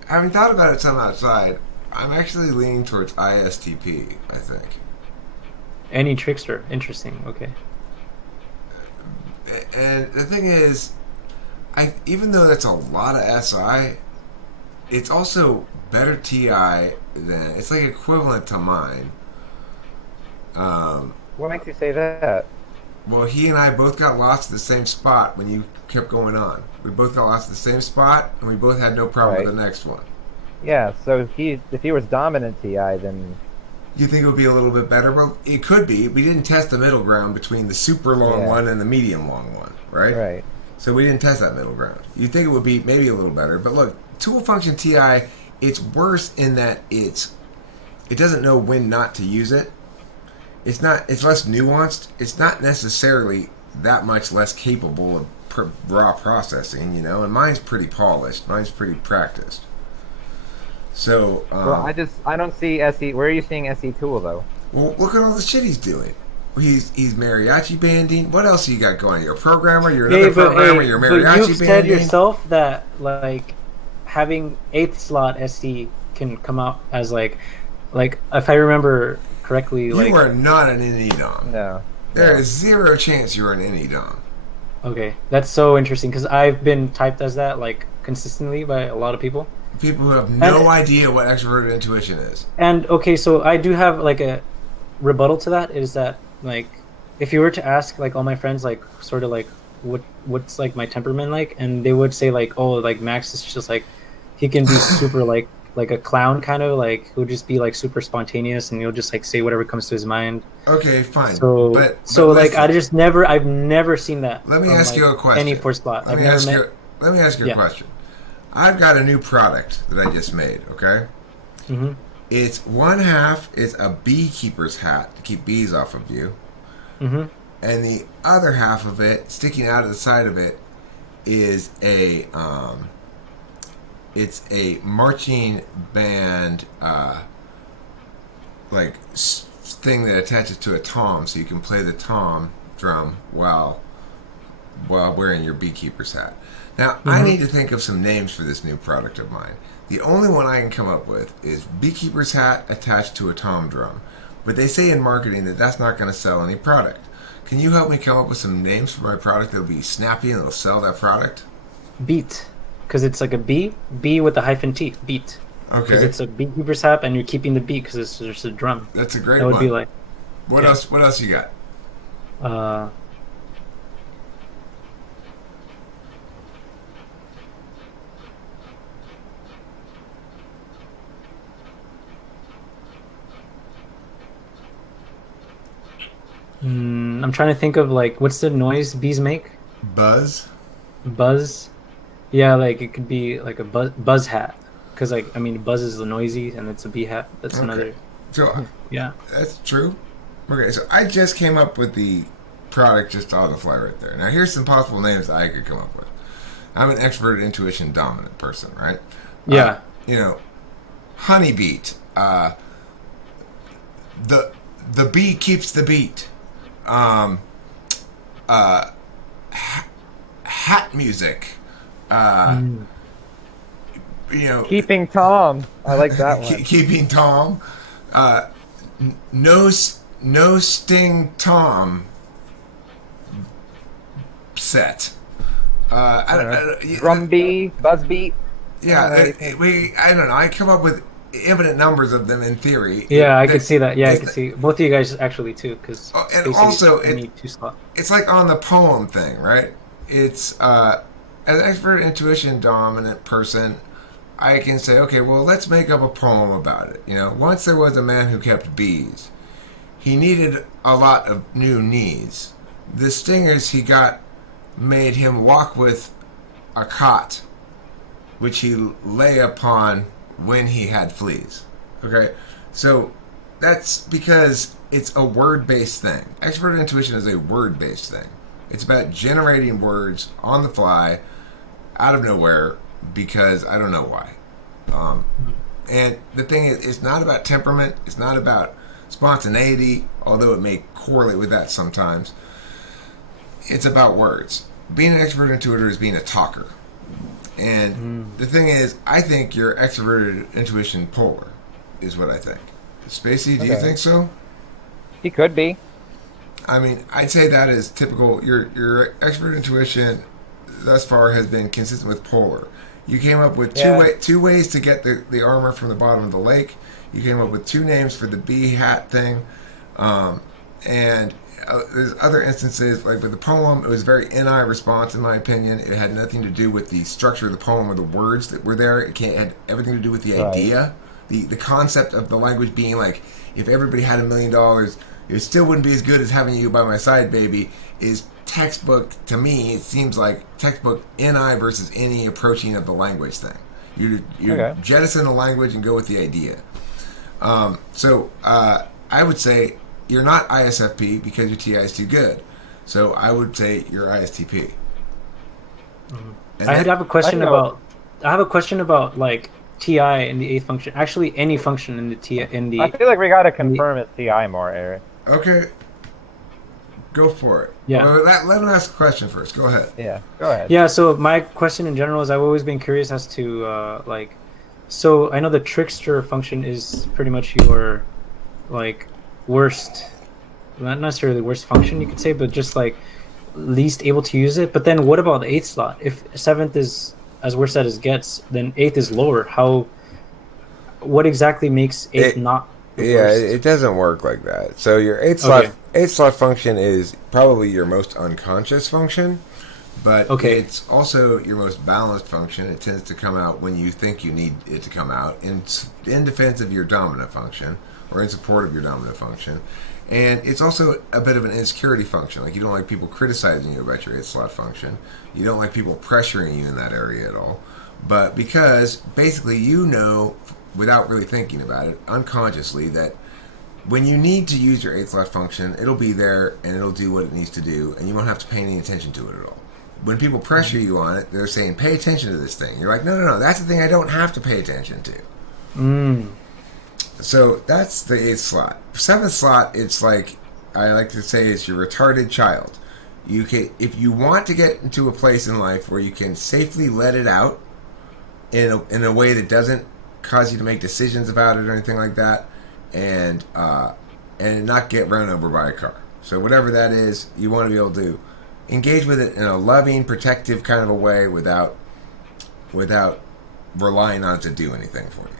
having thought about it some outside, I'm actually leaning towards ISTP. I think. Any Trickster, interesting. Okay. And the thing is, I even though that's a lot of SI, it's also better TI than it's like equivalent to mine. What makes you say that? Well, he and I both got lost at the same spot when you kept going on. We both got lost at the same spot, and we both had no problem Right. with the next one. Yeah. So if he was dominant TI, then You think it would be a little bit better? Well, it could be. We didn't test the middle ground between the super long Yeah. one and the medium long one, right? right. So we didn't test that middle ground. You'd think it would be maybe a little better, but look, tool function TI, it's worse in that it doesn't know when not to use it. It's less nuanced. It's not necessarily that much less capable of raw processing, and mine's pretty polished. Mine's pretty practiced. So, Well, I don't see SE. Where are you seeing SE Tool though? well, look at all the shit he's doing. He's mariachi banding. What else you got going? You're a programmer. You're another programmer. You're but mariachi you've said banding. yourself that like having eighth slot SE can come out as like if I remember correctly, You like are not an indie dom. No. There is zero chance you're an indie dom. okay, that's so interesting because I've been typed as that like consistently by a lot of people. People who have no idea what extroverted intuition is. And okay, so I do have like a rebuttal to that is that like if you were to ask like all my friends like sort of like what's like my temperament like, and they would say like, oh, like Max is just like he can be super like a clown kind of like he'll just be like super spontaneous and he'll just like say whatever comes to his mind. Okay, fine. So but like listen, I've never seen that. Let me from, ask like, you a question. Any fourth spot. Let I've me never ask met. you. Let me ask you a Yeah. question. I've got a new product that I just made. Okay, Hmm. it's one half is a beekeeper's hat to keep bees off of you, Hmm. and the other half of it, sticking out of the side of it, is it's a marching band thing that attaches to a tom, so you can play the tom drum while wearing your beekeeper's hat. Now, I need to think of some names for this new product of mine. The only one I can come up with is beekeeper's hat attached to a tom drum. But they say in marketing that that's not going to sell any product. Can you help me come up with some names for my product that'll be snappy and that'll sell that product? Beat, because it's like a B with a hyphen T. Beat. Because Okay, it's a beekeeper's hat, and you're keeping the beat because it's just a drum. that's a great That would one. be like, What yeah. else? What else you got? uh, I'm trying to think of like what's the noise bees make? Buzz. Buzz. Yeah, like it could be like a buzz hat. Because like I mean, buzz is the noisy, and it's a bee hat. That's Okay. another. So Yeah. that's true. Okay, so I just came up with the product just on the fly right there. Now here's some possible names that I could come up with. I'm an extroverted intuition dominant person, right? Yeah. Honeybeat. The bee keeps the beat. Hat music. Keeping Tom. I like that one. Keeping Tom. No sting Tom set. Drum bee, buzz beat. Yeah, I I don't know. I come up with infinite numbers of them in theory. Yeah, I They- could see that. Yeah, I they- could see both of you guys actually too, because Oh, and also I need two slot. It's like on the poem thing, right? It's as an expert intuition dominant person, I can say, okay, well, let's make up a poem about it. Once there was a man who kept bees. he needed a lot of new knees. The stingers he got made him walk with a cot, which he lay upon when he had fleas. Okay, so that's because it's a word-based thing. Expert intuition is a word-based thing. It's about generating words on the fly, out of nowhere, because I don't know why. And the thing is, it's not about temperament. It's not about spontaneity, although it may correlate with that sometimes. It's about words. Being an expert intuitor is being a talker. And the thing is, I think your extroverted intuition polar is what I think. Spacey, do you think so? He could be. I mean, I'd say that is typical. Your expert intuition thus far has been consistent with polar. You came up with two ways to get the armor from the bottom of the lake. You came up with two names for the bee hat thing. And there's other instances, like with the poem, it was a very NI response, in my opinion. It had nothing to do with the structure of the poem or the words that were there. It had everything to do with the idea. The concept of the language being like, if everybody had $1 million, it still wouldn't be as good as having you by my side, baby, is textbook. To me, it seems like textbook NI versus any approaching of the language thing. You jettison the language and go with the idea. So I would say you're not ISFP because your TI is too good. So I would say you're ISTP. I have a question about like TI in the eighth function. Actually, any function in the TI in the. I feel like we gotta confirm it's TI more, Eric. Okay. Go for it. Yeah. Well, let me ask a question first. Go ahead. Yeah. Go ahead. Yeah. So my question in general is, I've always been curious as to like, so I know the trickster function is pretty much your like worst, not necessarily worst function you could say, but just like least able to use it. But then what about the eighth slot? If seventh is as worst as it gets, then eighth is lower. What exactly makes eighth not the worst? It doesn't work like that. So your eighth slot function is probably your most unconscious function, but it's also your most balanced function. It tends to come out when you think you need it to come out in defense of your dominant function or in support of your dominant function. And it's also a bit of an insecurity function. Like, you don't like people criticizing you about your 8th slot function. You don't like people pressuring you in that area at all. But because basically you know, without really thinking about it, unconsciously, that when you need to use your 8th slot function, it'll be there and it'll do what it needs to do, and you won't have to pay any attention to it at all. When people pressure you on it, they're saying, pay attention to this thing. You're like, no, that's the thing I don't have to pay attention to. So that's the 8th slot. 7th slot, it's like, I like to say, it's your retarded child. You can, if you want to get into a place in life where you can safely let it out in a way that doesn't cause you to make decisions about it or anything like that, and not get run over by a car. So whatever that is, you want to be able to engage with it in a loving, protective kind of a way without relying on it to do anything for you.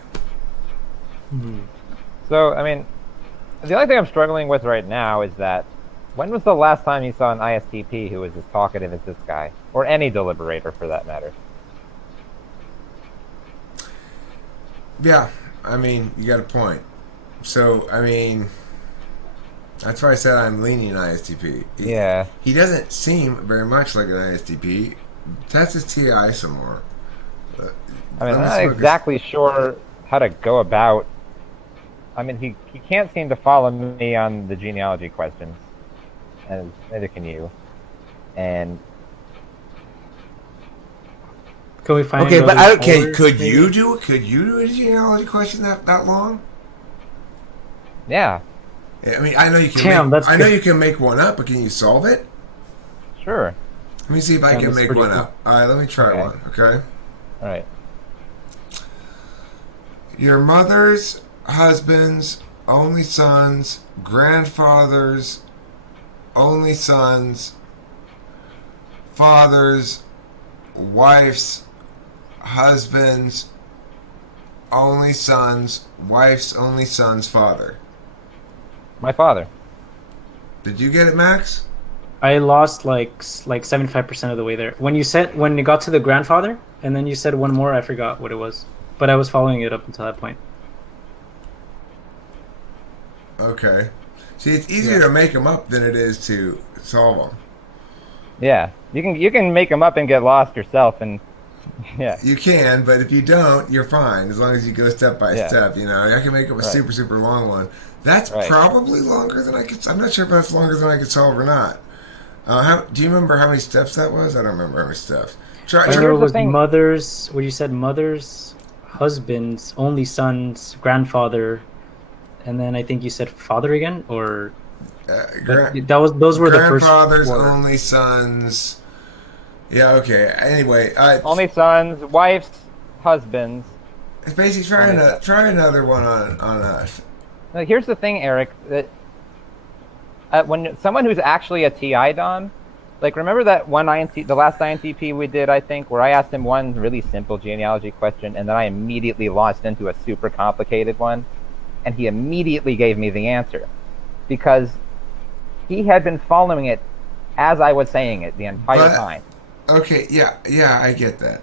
So, I mean, the only thing I'm struggling with right now is that when was the last time you saw an ISTP who was as talkative as this guy? Or any deliberator, for that matter? Yeah, I mean, you got a point. So, I mean, that's why I said I'm leaning ISTP. He doesn't seem very much like an ISTP. Test his TI some more. I mean, I'm not exactly sure how to go about. I mean, he can't seem to follow me on the genealogy questions, and neither can you. And can we find? Okay, but I don't. Could you do a genealogy question that long? Yeah. I mean, I know you can. I know you can make one up, but can you solve it? Sure. Let me see if I can make one up. All right, let me try one. Okay. All right. Your mother's husband's only sons, grandfather's only sons, father's wife's husband's only sons, wife's only son's father. My father. Did you get it, Max? I lost like 75% of the way there. When you got to the grandfather, and then you said one more, I forgot what it was. But I was following it up until that point. Okay. See, it's easier to make them up than it is to solve them. Yeah, you can make them up and get lost yourself, and yeah, You can, but if you don't, you're fine as long as you go step by Yeah. step. You know, I can make up a Right. super long one. That's Right. probably longer than I could. I'm not sure if that's longer than I could solve or not. Do you remember how many steps that was? I don't remember how many steps. Try. I Here's remember it the was thing. mother's. What you said, mother's, husband's, only son's, grandfather, and then I think you said father again, or but those were the first grandfather's four. only sons. Yeah. Okay. Anyway, Only sons, wives, husbands. it's basically try another one on us. Now, here's the thing, Eric. That when someone who's actually a TI Dom, like remember that one the last INTP we did, I think, where I asked him one really simple genealogy question, and then I immediately launched into a super complicated one, and he immediately gave me the answer, because he had been following it as I was saying it the entire But- time. Okay, yeah, I get that.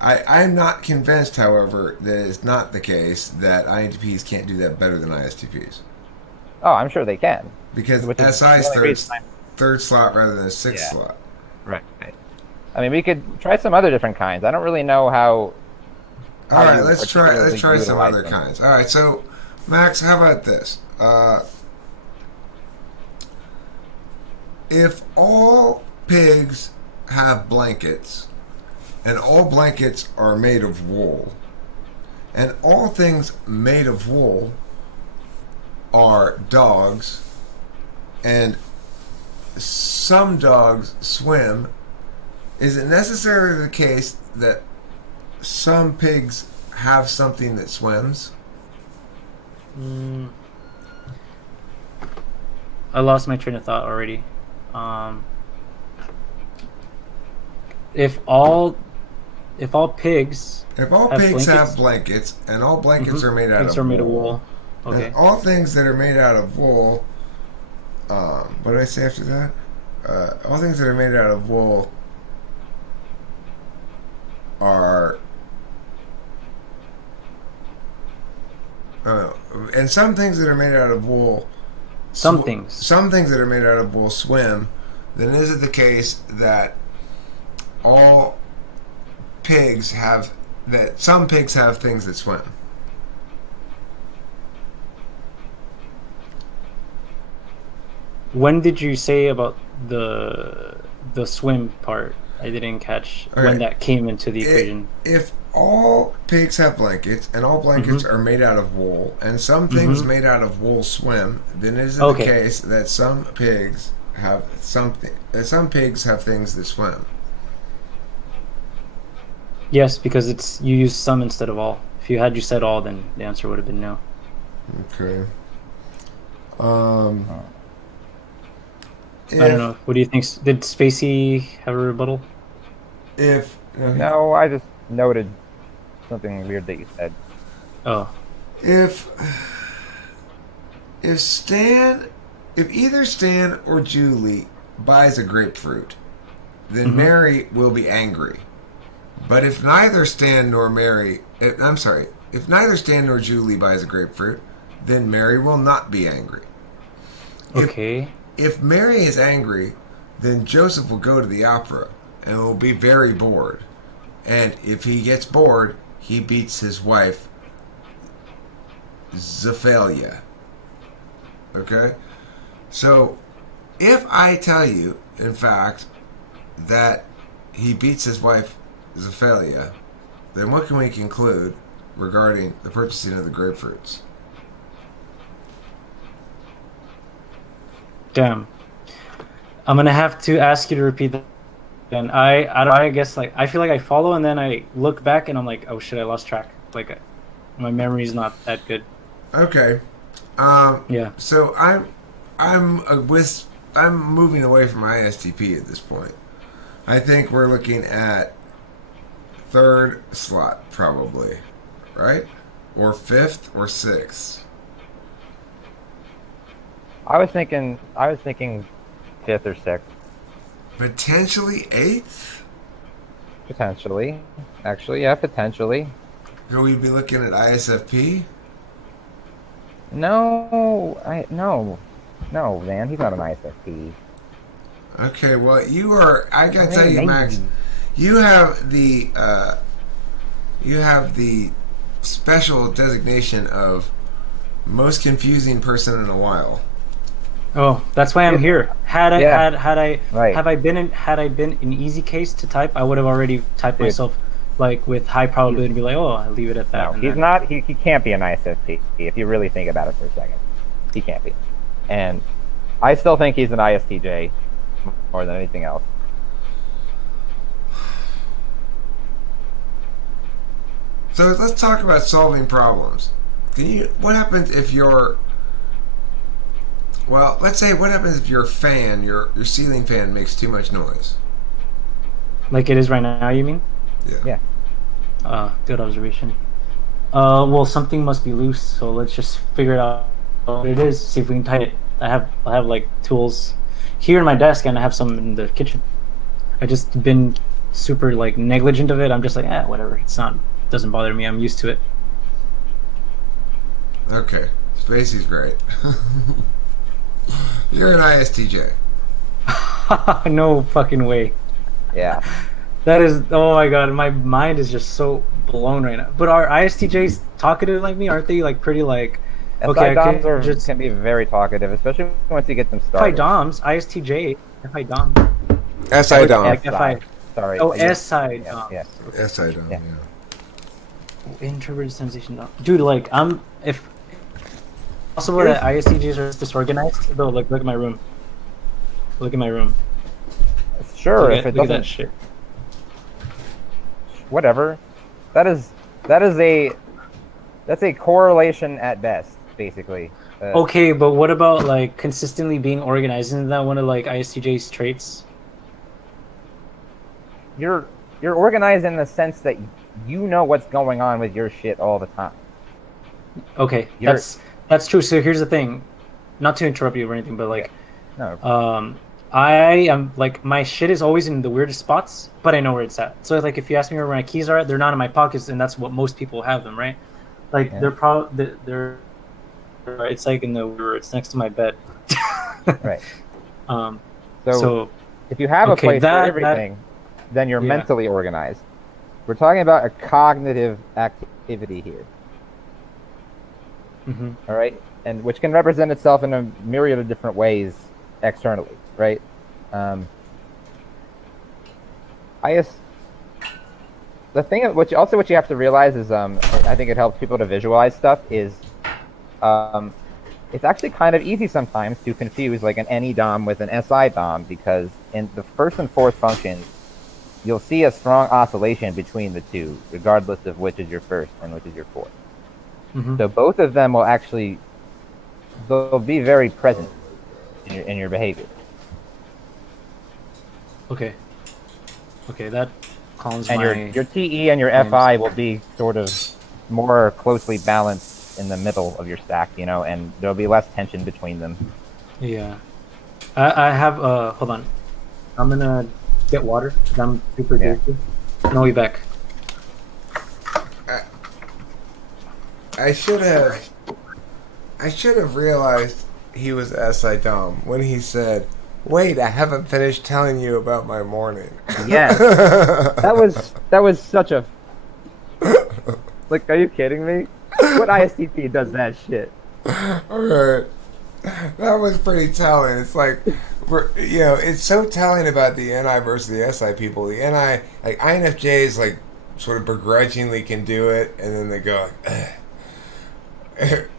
I'm not convinced, however, that it's not the case that INTPs can't do that better than ISTPs. Oh, I'm sure they can. Because Which is SI's the only reason third slot rather than sixth Yeah. slot. Right. I mean, we could try some other different kinds. I don't really know how. All How right, you let's try particularly some utilize other them. kinds. All right, so Max, how about this? If all pigs have blankets, and all blankets are made of wool, and all things made of wool are dogs, and some dogs swim, is it necessarily the case that some pigs have something that swims? I lost my train of thought already. If all pigs If all Have pigs blankets? have blankets, and all blankets are made out pigs of are made of wool, wool, okay. and all things that are made out of wool, what did I say after that? All things that are made out of wool are, and some things that are made out of wool, Some things. some things that are made out of wool swim, then is it the case that all pigs have, that some pigs have things that swim? When did you say about the swim part? I didn't catch Okay. when that came into the equation. If all pigs have blankets, and all blankets are made out of wool, and some things made out of wool swim, then is it Okay. the case that some pigs have something, that some pigs have things that swim? Yes, because it's you use some instead of all. If you said all, then the answer would have been no. Okay. I don't know. What do you think? Did Spacey have a rebuttal? If No, I just noted something weird that you said. Oh, if Stan, if either Stan or Julie buys a grapefruit, then Mary will be angry. But if neither Stan nor if neither Stan nor Julie buys a grapefruit, then Mary will not be angry. okay. If Mary is angry, then Joseph will go to the opera and will be very bored. And if he gets bored, he beats his wife, Zephalia. Okay? So, if I tell you, in fact, that he beats his wife, Zephalia, then what can we conclude regarding the purchasing of the grapefruits? Damn. I'm gonna have to ask you to repeat that. And I guess like I feel like I follow and then I look back and I'm like, oh shit, I lost track. Like my memory's not that good. Okay. Yeah. So I'm moving away from ISTP at this point. I think we're looking at third slot probably, right? Or fifth or sixth. I was thinking fifth or sixth, Potentially eighth? potentially. Actually, yeah, potentially. Could we be looking at ISFP? No, no. No, man, he's not an ISFP. Okay, well, you are. I gotta tell you, Maybe. Max, you have the special designation of most confusing person in a while. Oh, that's why I'm here. Had I Yeah. had I Right. had I been an easy case to type, I would have already typed Dude. myself like with high probability to be like, oh, I'll leave it at that. No, and he's then- not. He can't be an ISFP if you really think about it for a second. He can't be. And I still think he's an ISTJ more than anything else. So let's talk about solving problems. What happens if you're, well, let's say what happens if your fan, your ceiling fan makes too much noise? Like it is right now. You mean? Yeah. Good observation. Well, something must be loose, so let's just figure it out what it is. See if we can tighten it. I have like tools here in my desk, and I have some in the kitchen. I just been super like negligent of it. I'm just like, whatever. It's not doesn't bother me. I'm used to it. Okay, Spacey's great. You're an ISTJ. No fucking way. Yeah. That is, oh my god, my mind is just so blown right now. But are ISTJs talkative like me? Aren't they like pretty like? Okay, SI okay, just can be very talkative, especially once you get them FI started. DOMs, ISTJ, FI DOM. SI Dom. Like FI. Sorry. Oh, yeah. SI Yeah, DOM. yeah. SI Dom, Yeah. yeah. Introverted sensation DOM. Dude, like if possible that ISTJs are disorganized, though, like look at my room. Look at my room. Sure, Look if at, it look at doesn't, that shit. whatever. That's a correlation at best, basically. Okay, but what about like consistently being organized? Isn't that one of like ISTJ's traits? You're organized in the sense that you know what's going on with your shit all the time. Okay, You're- that's true. So here's the thing, not to interrupt you or anything, but like, No. I am like my shit is always in the weirdest spots, but I know where it's at. So like, if you ask me where my keys are at, they're not in my pockets, and that's what most people have them, right? Like Yeah. they're probably they're it's like in the it's next to my bed. Right. Um. So, So if you have a okay, place that- for everything, then you're Yeah. mentally organized. We're talking about a cognitive activity here, mhm. all right? And which can represent itself in a myriad of different ways externally, right? The thing, what you have to realize is, I think it helps people to visualize stuff is, it's actually kind of easy sometimes to confuse like an NE DOM with an SI DOM, because in the first and fourth functions, you'll see a strong oscillation between the two, regardless of which is your first and which is your fourth. Mhm. So both of them will actually, they'll be very present in your behavior. Okay. Okay, that calms And my. your TE and your FI will be sort of more closely balanced in the middle of your stack, you know, and there'll be less tension between them. Yeah. I have hold on. I'm gonna get water 'cause I'm super Yeah. thirsty. And I'll be back. I should have realized he was SI Dom when he said, "Wait, I haven't finished telling you about my morning." Yes. That was such a, like, are you kidding me? What ISTP does that shit? Alright. That was pretty telling. It's like, it's so telling about the NI versus the SI people. The NI, like INFJs, like, sort of begrudgingly can do it, and then they go,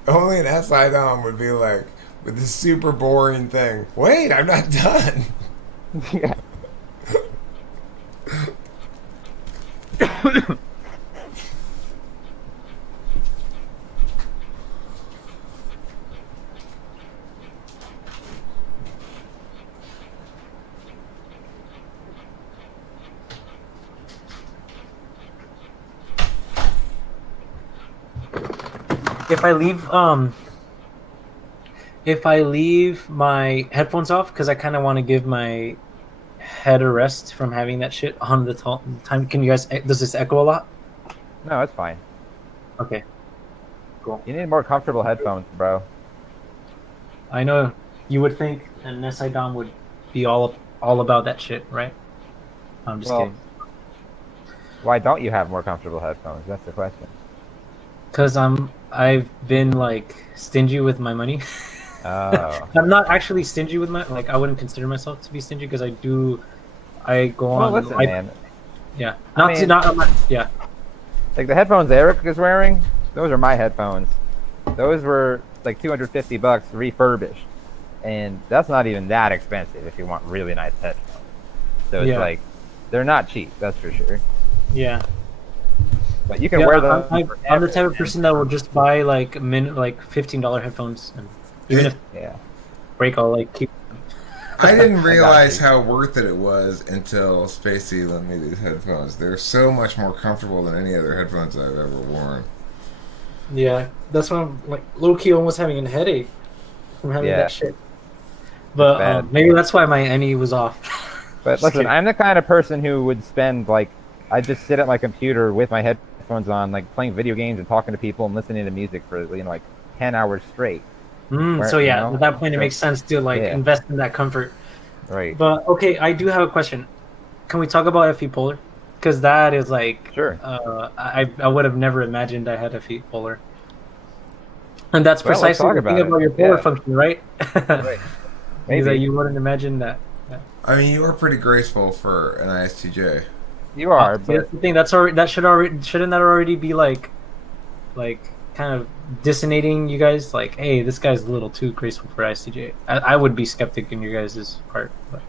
only an SI Dom would be like, with this super boring thing. Wait, I'm not done. Yeah. If I leave my headphones off because I kind of want to give my head a rest from having that shit on the time. Can you guys? Does this echo a lot? No, it's fine. Okay. Cool. You need more comfortable headphones, bro. I know. you would think an SI Dom would be all about that shit, right? I'm just Well, kidding. why don't you have more comfortable headphones? That's the question. Cause I've been like stingy with my money. Oh. I'm not actually stingy with my like. I wouldn't consider myself to be stingy because I do. I go Well, on. listen, man. Yeah. I mean- I'm not. Yeah. Like the headphones Eric is wearing, those are my headphones. Those were like $250 refurbished, and that's not even that expensive if you want really nice headphones. So it's Yeah. like they're not cheap, that's for sure. Yeah. But you can Yeah, wear them. I'm the type of person that will just buy like $15 headphones, and even if Yeah. they break, I'll like keep. I didn't realize you. how worth it was until Spacey lent me these headphones. They're so much more comfortable than any other headphones I've ever worn. Yeah, that's why I'm like low key almost having a headache from having Yeah. that shit. But bad. maybe that's why my NE was off. But Just listen, kidding. I'm the kind of person who would spend like I just sit at my computer with my headphones on, like playing video games and talking to people and listening to music for like 10 hours straight. So you yeah, know? at that point it So- makes sense to like Yeah. invest in that comfort. Right. But okay, I do have a question. Can we talk about FE Polar? Because that is like, Sure. I would have never imagined I had FE Polar. And that's Well, let's precisely talk the about thing it. about your polar Yeah. function, right? Right. Is that Maybe. you wouldn't imagine that. I mean, you are pretty graceful for an ISTJ. You are, So but that's the thing. That's already shouldn't that already be like kind of dissonating you guys? Like, hey, this guy's a little too graceful for ICJ. I would be skeptic in your guys' part. But.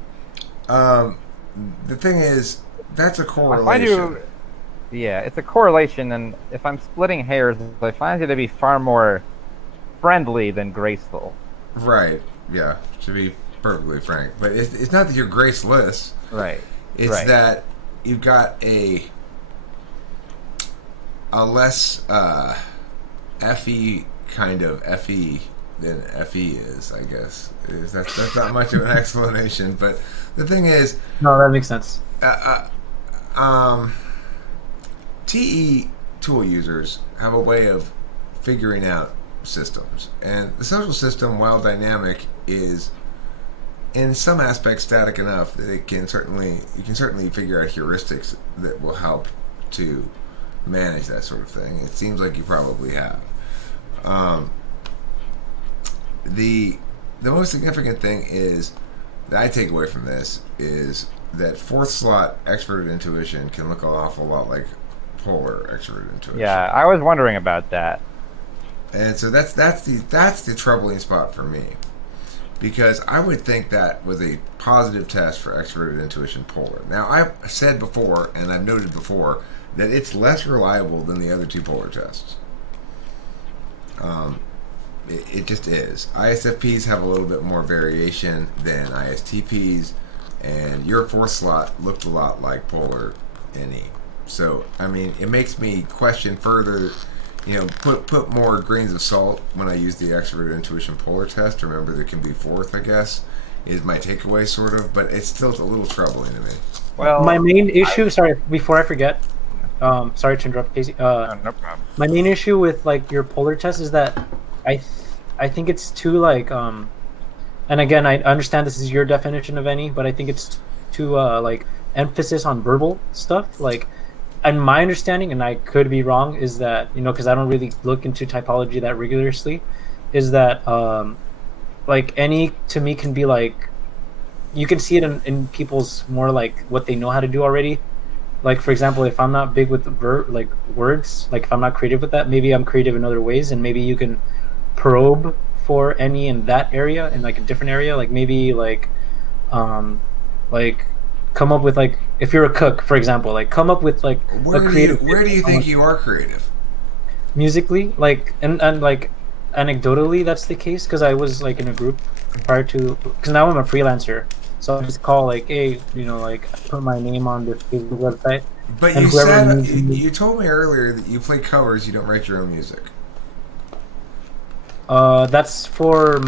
The thing is, that's a I correlation. find you. Yeah, it's a correlation, and if I'm splitting hairs, I find you to be far more friendly than graceful. Right, yeah, to be perfectly frank. But it's not that you're graceless. Right. It's Right. that you've got a less FE kind of FE than FE is, I guess. That's not much of an explanation. But the thing is, No, that makes sense. TE tool users have a way of figuring out systems, and the social system, while dynamic, is in some aspects static enough that you can certainly figure out heuristics that will help to manage that sort of thing. It seems like you probably have. The most significant thing is that I take away from this is that fourth slot extroverted intuition can look an awful lot like polar extroverted intuition. Yeah, I was wondering about that. And so that's the troubling spot for me, because I would think that was a positive test for extroverted intuition polar. Now, I've said before, and I've noted before, that it's less reliable than the other two polar tests. It just is. ISFPs have a little bit more variation than ISTPs, and your fourth slot looked a lot like polar NE. So, I mean, it makes me question further, put more grains of salt when I use the extroverted intuition polar test. Remember, there can be fourth, I guess, is my takeaway, sort of, but it's still a little troubling to me. Well, My main issue, sorry, before I forget, sorry to interrupt, Casey. no problem. My main issue with like your polar test is that I think it's too like and again I understand this is your definition of any, but I think it's too like emphasis on verbal stuff. Like, and my understanding, and I could be wrong, is that because I don't really look into typology that rigorously, is that like any to me can be like you can see it in people's more like what they know how to do already. Like, for example, if I'm not big with like words, like if I'm not creative with that, maybe I'm creative in other ways, and maybe you can probe for any in that area, in like a different area, like maybe like come up with like, if you're a cook, for example, like come up with like Where a creative do you think you are creative? musically, like and like anecdotally that's the case because I was like in a group prior to, because now I'm a freelancer, so I just call like, hey, like put my name on this Facebook website. But And you whoever said needs me- you told me earlier that you play covers. You don't write your own music. That's for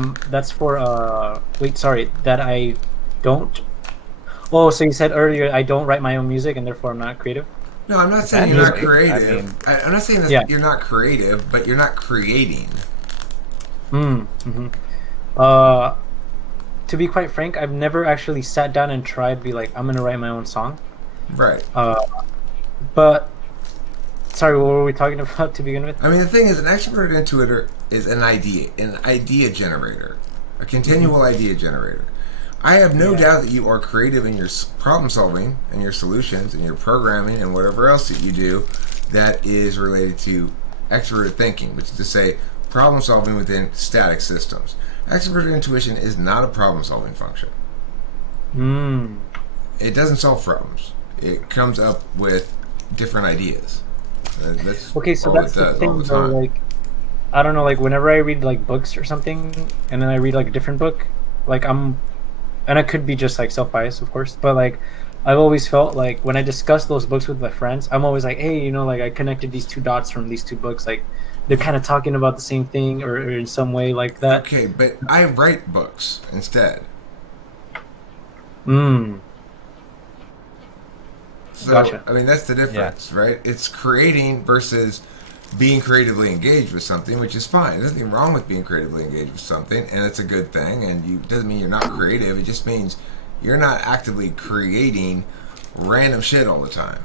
wait, sorry, that I don't. Oh, so you said earlier I don't write my own music and therefore I'm not creative. No, I'm not saying That you're not music, creative. I'm not saying that Yeah. you're not creative, but you're not creating. Mm-hmm. to be quite frank, I've never actually sat down and tried to be like, I'm gonna write my own song. Right. But sorry, what were we talking about to begin with? I mean, the thing is, an extrovert intuitor is an idea generator, a continual idea generator. I have no doubt that you are creative in your problem solving and your solutions and your programming and whatever else that you do that is related to extroverted thinking, which is to say problem solving within static systems. Extroverted intuition is not a problem solving function. It doesn't solve problems. It comes up with different ideas. That's Okay, so all that's it the does all thing the though, time. like I don't know, like whenever I read like books or something and then I read like a different book, like and I could be just like self-biased, of course, but like I've always felt like when I discuss those books with my friends, I'm always like, hey, like I connected these two dots from these two books, like they're kind of talking about the same thing or in some way like that. Okay, but I write books instead. So, Gotcha. I mean, that's the difference, right? It's creating versus being creatively engaged with something, which is fine. There's nothing wrong with being creatively engaged with something, and it's a good thing. And it doesn't mean you're not creative. It just means you're not actively creating random shit all the time.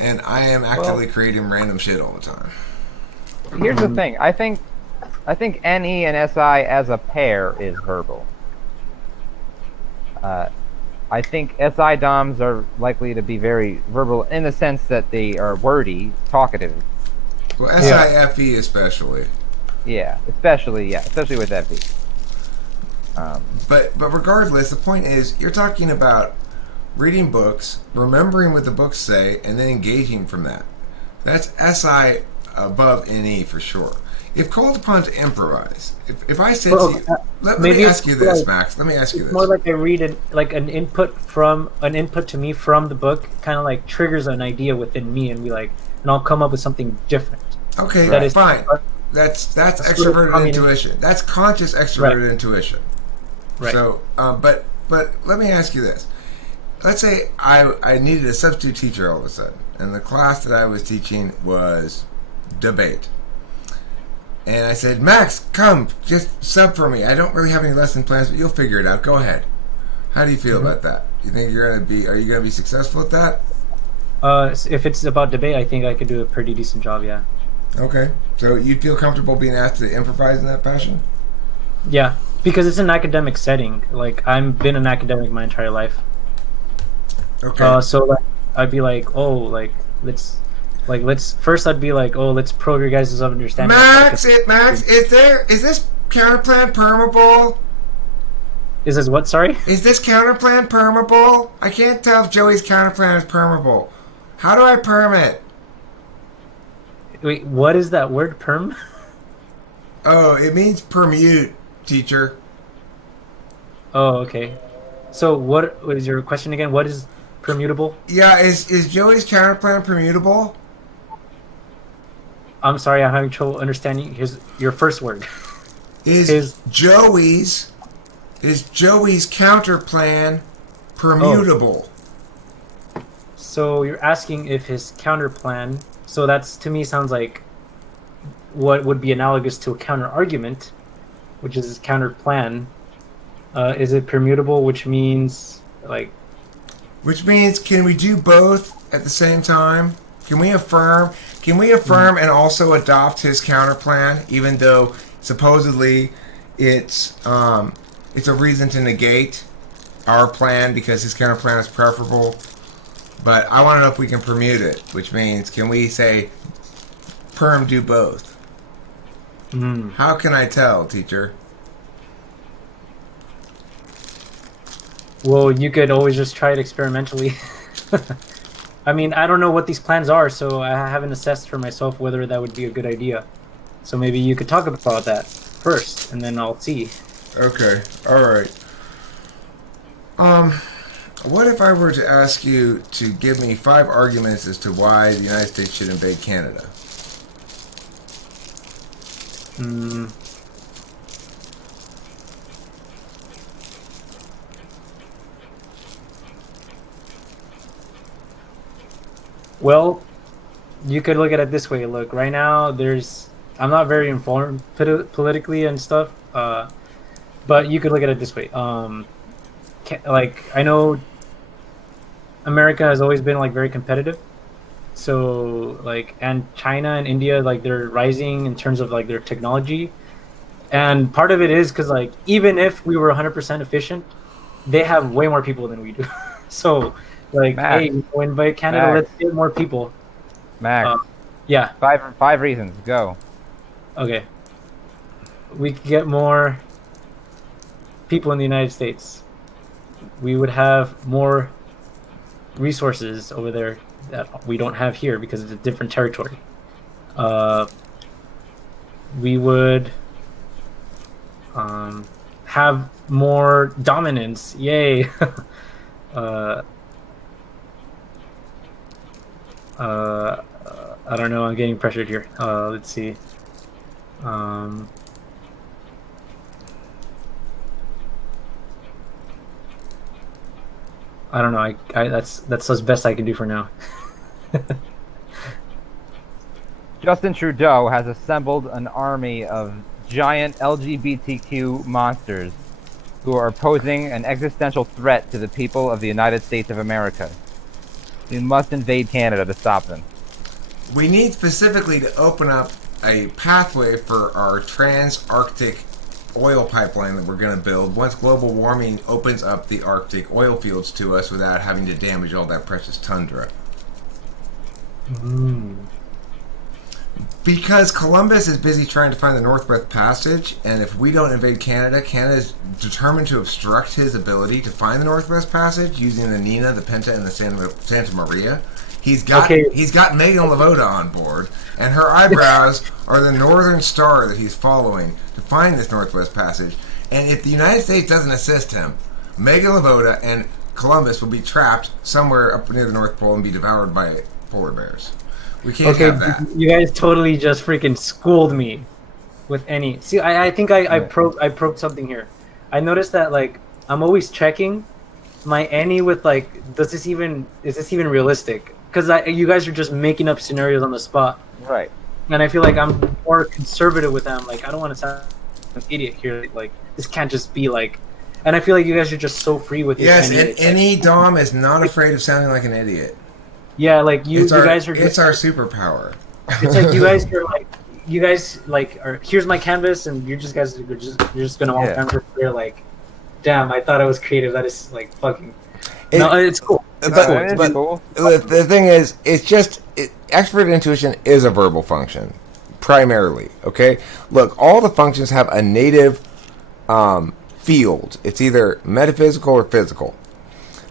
And I am actively creating random shit all the time. Here's the thing. I think NE and SI as a pair is verbal. I think SI DOMs are likely to be very verbal in the sense that they are wordy, talkative. Well, SIFE especially. Yeah, especially with FE. But regardless, the point is you're talking about reading books, remembering what the books say, and then engaging from that. That's SI above NE for sure. If called upon to improvise, if I said to you, let me ask you this, Max. Let me ask you this. More like I read an input to me from the book, kind of like triggers an idea within me, and and I'll come up with something different. Okay, that is fine. That's extroverted intuition. That's conscious extroverted intuition. Right. So, but let me ask you this. Let's say I needed a substitute teacher all of a sudden, and the class that I was teaching was debate. And I said, Max, come, just sub for me. I don't really have any lesson plans, but you'll figure it out. Go ahead. How do you feel about that? You think are you gonna be successful at that? If it's about debate, I think I could do a pretty decent job, yeah. Okay. So you feel comfortable being asked to improvise in that fashion? Yeah, because it's an academic setting. Like I've been an academic my entire life. Okay. So like I'd be like, oh, let's first I'd be like, oh, let's probe your guys' understanding. Max, is this counterplan permeable? Is this what? Sorry. Is this counterplan permeable? I can't tell if Joey's counterplan is permeable. How do I perm it? Wait, what is that word, perm? Oh, it means permute, teacher. Oh, okay. So what was your question again? What is permutable? Yeah, is Joey's counterplan permutable? I'm sorry, I'm having trouble understanding your first word. Is Joey's counterplan permutable? So you're asking if his counterplan. So that's to me sounds like what would be analogous to a counter argument, which is his counterplan. Is it permutable, which means Which means, can we do both at the same time? Can we affirm and also adopt his counterplan, even though supposedly it's a reason to negate our plan because his counterplan is preferable? But I want to know if we can permute it, which means, can we say perm do both? How can I tell, teacher? Well, you could always just try it experimentally. I mean, I don't know what these plans are, so I haven't assessed for myself whether that would be a good idea. So maybe you could talk about that first, and then I'll see. Okay, alright. What if I were to ask you to give me 5 arguments as to why the United States should invade Canada? Well, you could look at it this way. Look, right now I'm not very informed politically and stuff. But you could look at it this way. Like I know America has always been like very competitive. So like, and China and India, like they're rising in terms of like their technology. And part of it is because like even if we were 100% efficient, they have way more people than we do. So like, Max. hey, we invite Canada, Max. let's get more people. Max, Yeah. five reasons. Go. Okay. We could get more people in the United States. We would have more resources over there that we don't have here because it's a different territory. We would have more dominance. Yay! I don't know. I'm getting pressured here. Let's see. I don't know. I that's as best I can do for now. Justin Trudeau has assembled an army of giant LGBTQ monsters who are posing an existential threat to the people of the United States of America. We must invade Canada to stop them. We need specifically to open up a pathway for our trans-Arctic oil pipeline that we're going to build once global warming opens up the Arctic oil fields to us without having to damage all that precious tundra. Because Columbus is busy trying to find the Northwest Passage, and if we don't invade Canada, Canada is determined to obstruct his ability to find the Northwest Passage using the Nina, the Pinta, and the Santa Maria. He's got Megan Lavoda on board, and her eyebrows are the northern star that he's following to find this Northwest Passage. And if the United States doesn't assist him, Megan Lavoda and Columbus will be trapped somewhere up near the North Pole and be devoured by polar bears. We can't have that. You guys totally just freaking schooled me with any. See, I think I probed something here. I noticed that like I'm always checking my any with like, is this even realistic? Because you guys are just making up scenarios on the spot. Right. And I feel like I'm more conservative with them. Like I don't want to sound like an idiot here. Like this can't just be like. And I feel like you guys are just so free with this. Yes, and any Dom is not afraid of sounding like an idiot. Yeah, like you guys are. It's our superpower. It's like you guys are. Here's my canvas, and you're just gonna walk down there like, damn, I thought I was creative. That is like fucking. No, it's cool. But cool. The thing is, it's just expert intuition is a verbal function, primarily. Okay, look, all the functions have a native field. It's either metaphysical or physical.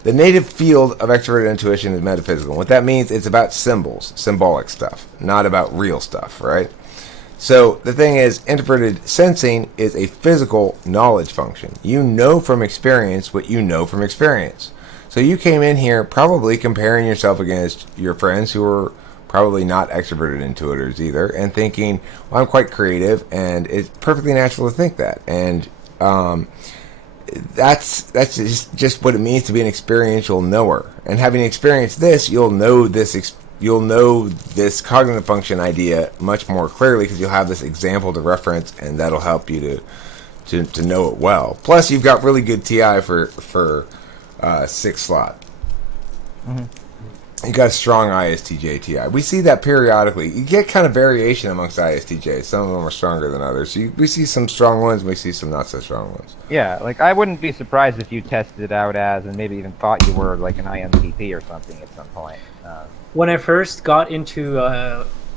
The native field of extroverted intuition is metaphysical. What that means, it's about symbols, symbolic stuff, not about real stuff, right? So the thing is, introverted sensing is a physical knowledge function. You know from experience what you know from experience. So you came in here probably comparing yourself against your friends who are probably not extroverted intuitors either, and thinking, well, I'm quite creative, and it's perfectly natural to think that. And that's just what it means to be an experiential knower. And having experienced this, you'll know this cognitive function idea much more clearly because you'll have this example to reference, and that'll help you to know it well. Plus, you've got really good TI for 6 slot. Mm-hmm. You got a strong ISTJ TI. We see that periodically. You get kind of variation amongst ISTJs. Some of them are stronger than others. So we see some strong ones, and we see some not so strong ones. Yeah, like I wouldn't be surprised if you tested it out as, and maybe even thought you were like an INTP or something at some point. When I first got into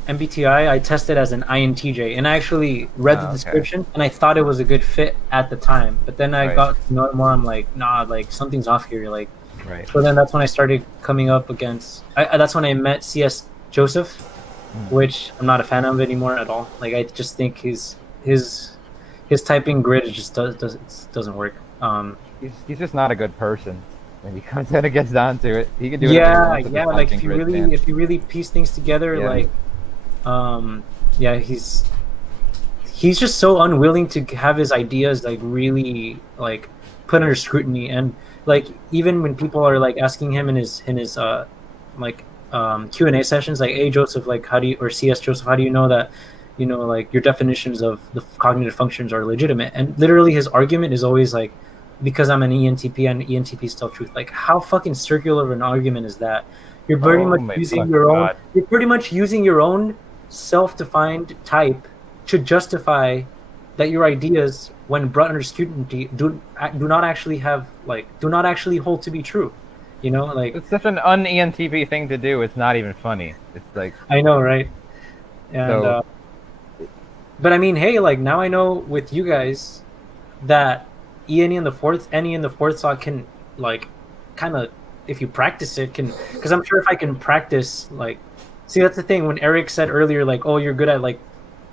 MBTI, I tested as an INTJ, and I actually read the description, and I thought it was a good fit at the time. But then I got to know it more. I'm like, nah, like something's off here. Like, so then that's when I started coming up against. That's when I met C.S. Joseph, which I'm not a fan of anymore at all. Like I just think his typing grid just doesn't work. He's just not a good person. When it gets down to it, he can do like if you really piece things together, like he's just so unwilling to have his ideas like really like put under scrutiny. And like even when people are like asking him in his Q&A sessions, like, hey Joseph, like how do you, or CS Joseph, how do you know that like your definitions of the cognitive functions are legitimate. And literally his argument is always like, because I'm an ENTP and ENTPs tell truth. Like, how fucking circular of an argument is that? You're pretty Oh much my using fucking your own. God. You're pretty much using your own self-defined type to justify that your ideas, when brought under scrutiny, do not actually hold to be true. Like, It's such an un-ENTP thing to do. It's not even funny. It's like, I know, right? And So- but I mean, hey, like now I know with you guys that Any in the fourth slot can like kind of, if you practice it, can, because I'm sure if I can practice, like, see, that's the thing when Eric said earlier, like, oh, you're good at like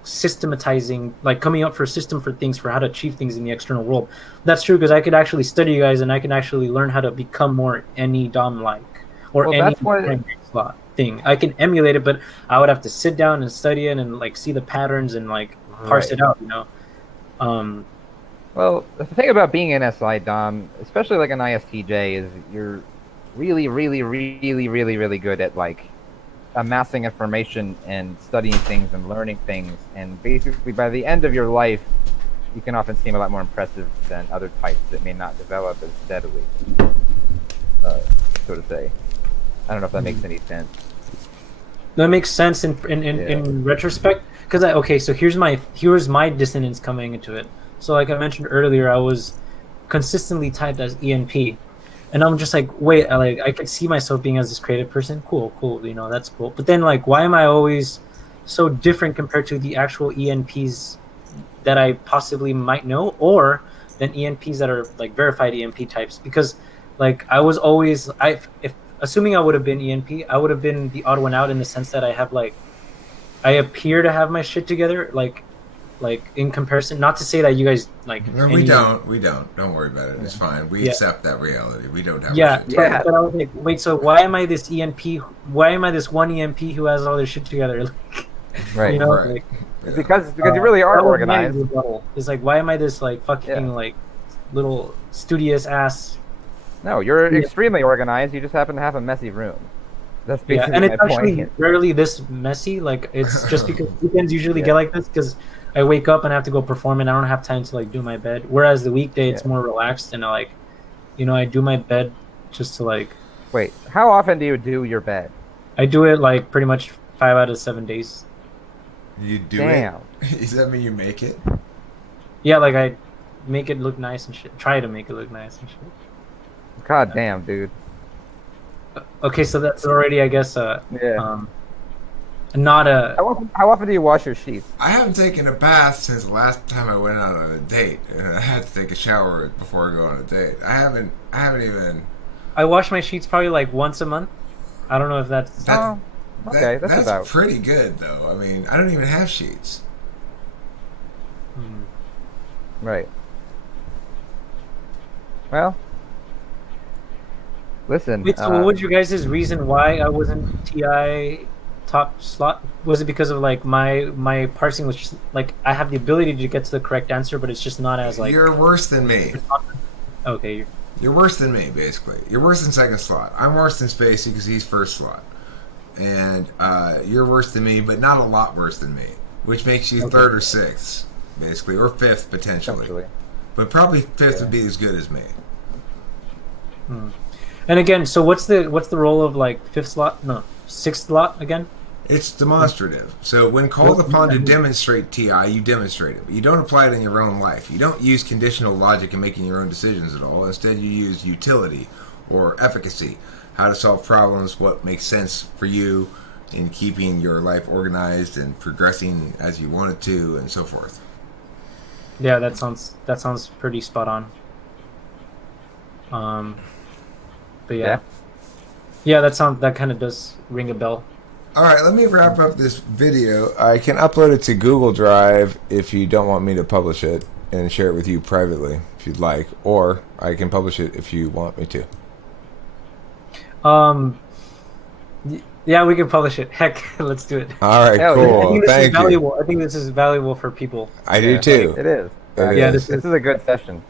systematizing, like coming up for a system for things, for how to achieve things in the external world. That's true, because I could actually study you guys and I can actually learn how to become more any dom like, or Well, any that's what- primary slot thing. I can emulate it, but I would have to sit down and study it and like see the patterns and like parse Right. it out, Well, the thing about being an SI Dom, especially like an ISTJ, is you're really, really, really, really, really good at like amassing information and studying things and learning things. And basically, by the end of your life, you can often seem a lot more impressive than other types that may not develop as steadily. So to say, I don't know if that makes any sense. That makes sense in retrospect, because okay, so here's my dissonance coming into it. So like I mentioned earlier, I was consistently typed as ENP, and I'm just like, wait, I could see myself being as this creative person. Cool, that's cool. But then like, why am I always so different compared to the actual ENPs that I possibly might know, or than ENPs that are like verified ENP types? Because like I was always, if assuming I would have been ENP, I would have been the odd one out in the sense that I have like, I appear to have my shit together, like in comparison. Not to say that you guys like. No, we don't. Don't worry about it. It's fine. We Yeah. accept that reality. We don't have. Yeah, our shit Yeah. But I was like, wait. So why am I this ENP? Why am I this one ENP who has all their shit together? Right. Right. Like, Yeah. Because you really are that was my organized. rebuttal. It's like, why am I this like fucking Yeah. like little studious ass? No, you're Yeah. extremely organized. You just happen to have a messy room. That's Yeah, basically and my it's actually point. rarely this messy. Like, it's just because weekends usually Yeah. get like this because I wake up and I have to go perform and I don't have time to like do my bed. Whereas the weekday it's Yeah. more relaxed and I like, I do my bed just to like, Wait, how often do you do your bed? I do it like pretty much 5 out of 7 days. You do Damn. it. Does that mean you make it? Yeah, like I make it look nice and shit. Try to make it look nice and shit. God damn, dude. Okay, so that's already, I guess, Yeah. not a. How often do you wash your sheets? I haven't taken a bath since the last time I went out on a date, and I had to take a shower before I go on a date. I haven't even. I wash my sheets probably like once a month. I don't know if that's. That- Oh, okay, that's about. pretty good though. I mean, I don't even have sheets. Hmm. Right. Well, listen. Wait, so what was your guys' reason why I wasn't TI top slot? Was it because of like my parsing was just like I have the ability to get to the correct answer, but it's just not as like. You're worse than me. Okay. You're worse than me, basically. You're worse than second slot. I'm worse than Spacey because he's first slot, and you're worse than me, but not a lot worse than me, which makes you third or sixth, basically, or fifth potentially. Essentially. But probably fifth would be as good as me. And again, so what's the role of like fifth slot? No, sixth slot again? It's demonstrative. So when called upon to demonstrate TI, you demonstrate it. But you don't apply it in your own life. You don't use conditional logic in making your own decisions at all. Instead, you use utility or efficacy, how to solve problems, what makes sense for you in keeping your life organized and progressing as you want it to, and so forth. Yeah, that sounds pretty spot on. But yeah, that kind of does ring a bell. All right, let me wrap up this video. I can upload it to Google Drive if you don't want me to publish it and share it with you privately if you'd like, or I can publish it if you want me to. Yeah, we can publish it. Heck, let's do it. All right, Hell yeah. I cool. think this is Thank you. valuable. I think this is valuable for people. I do too. It is. It Yeah, is. this This is a good session.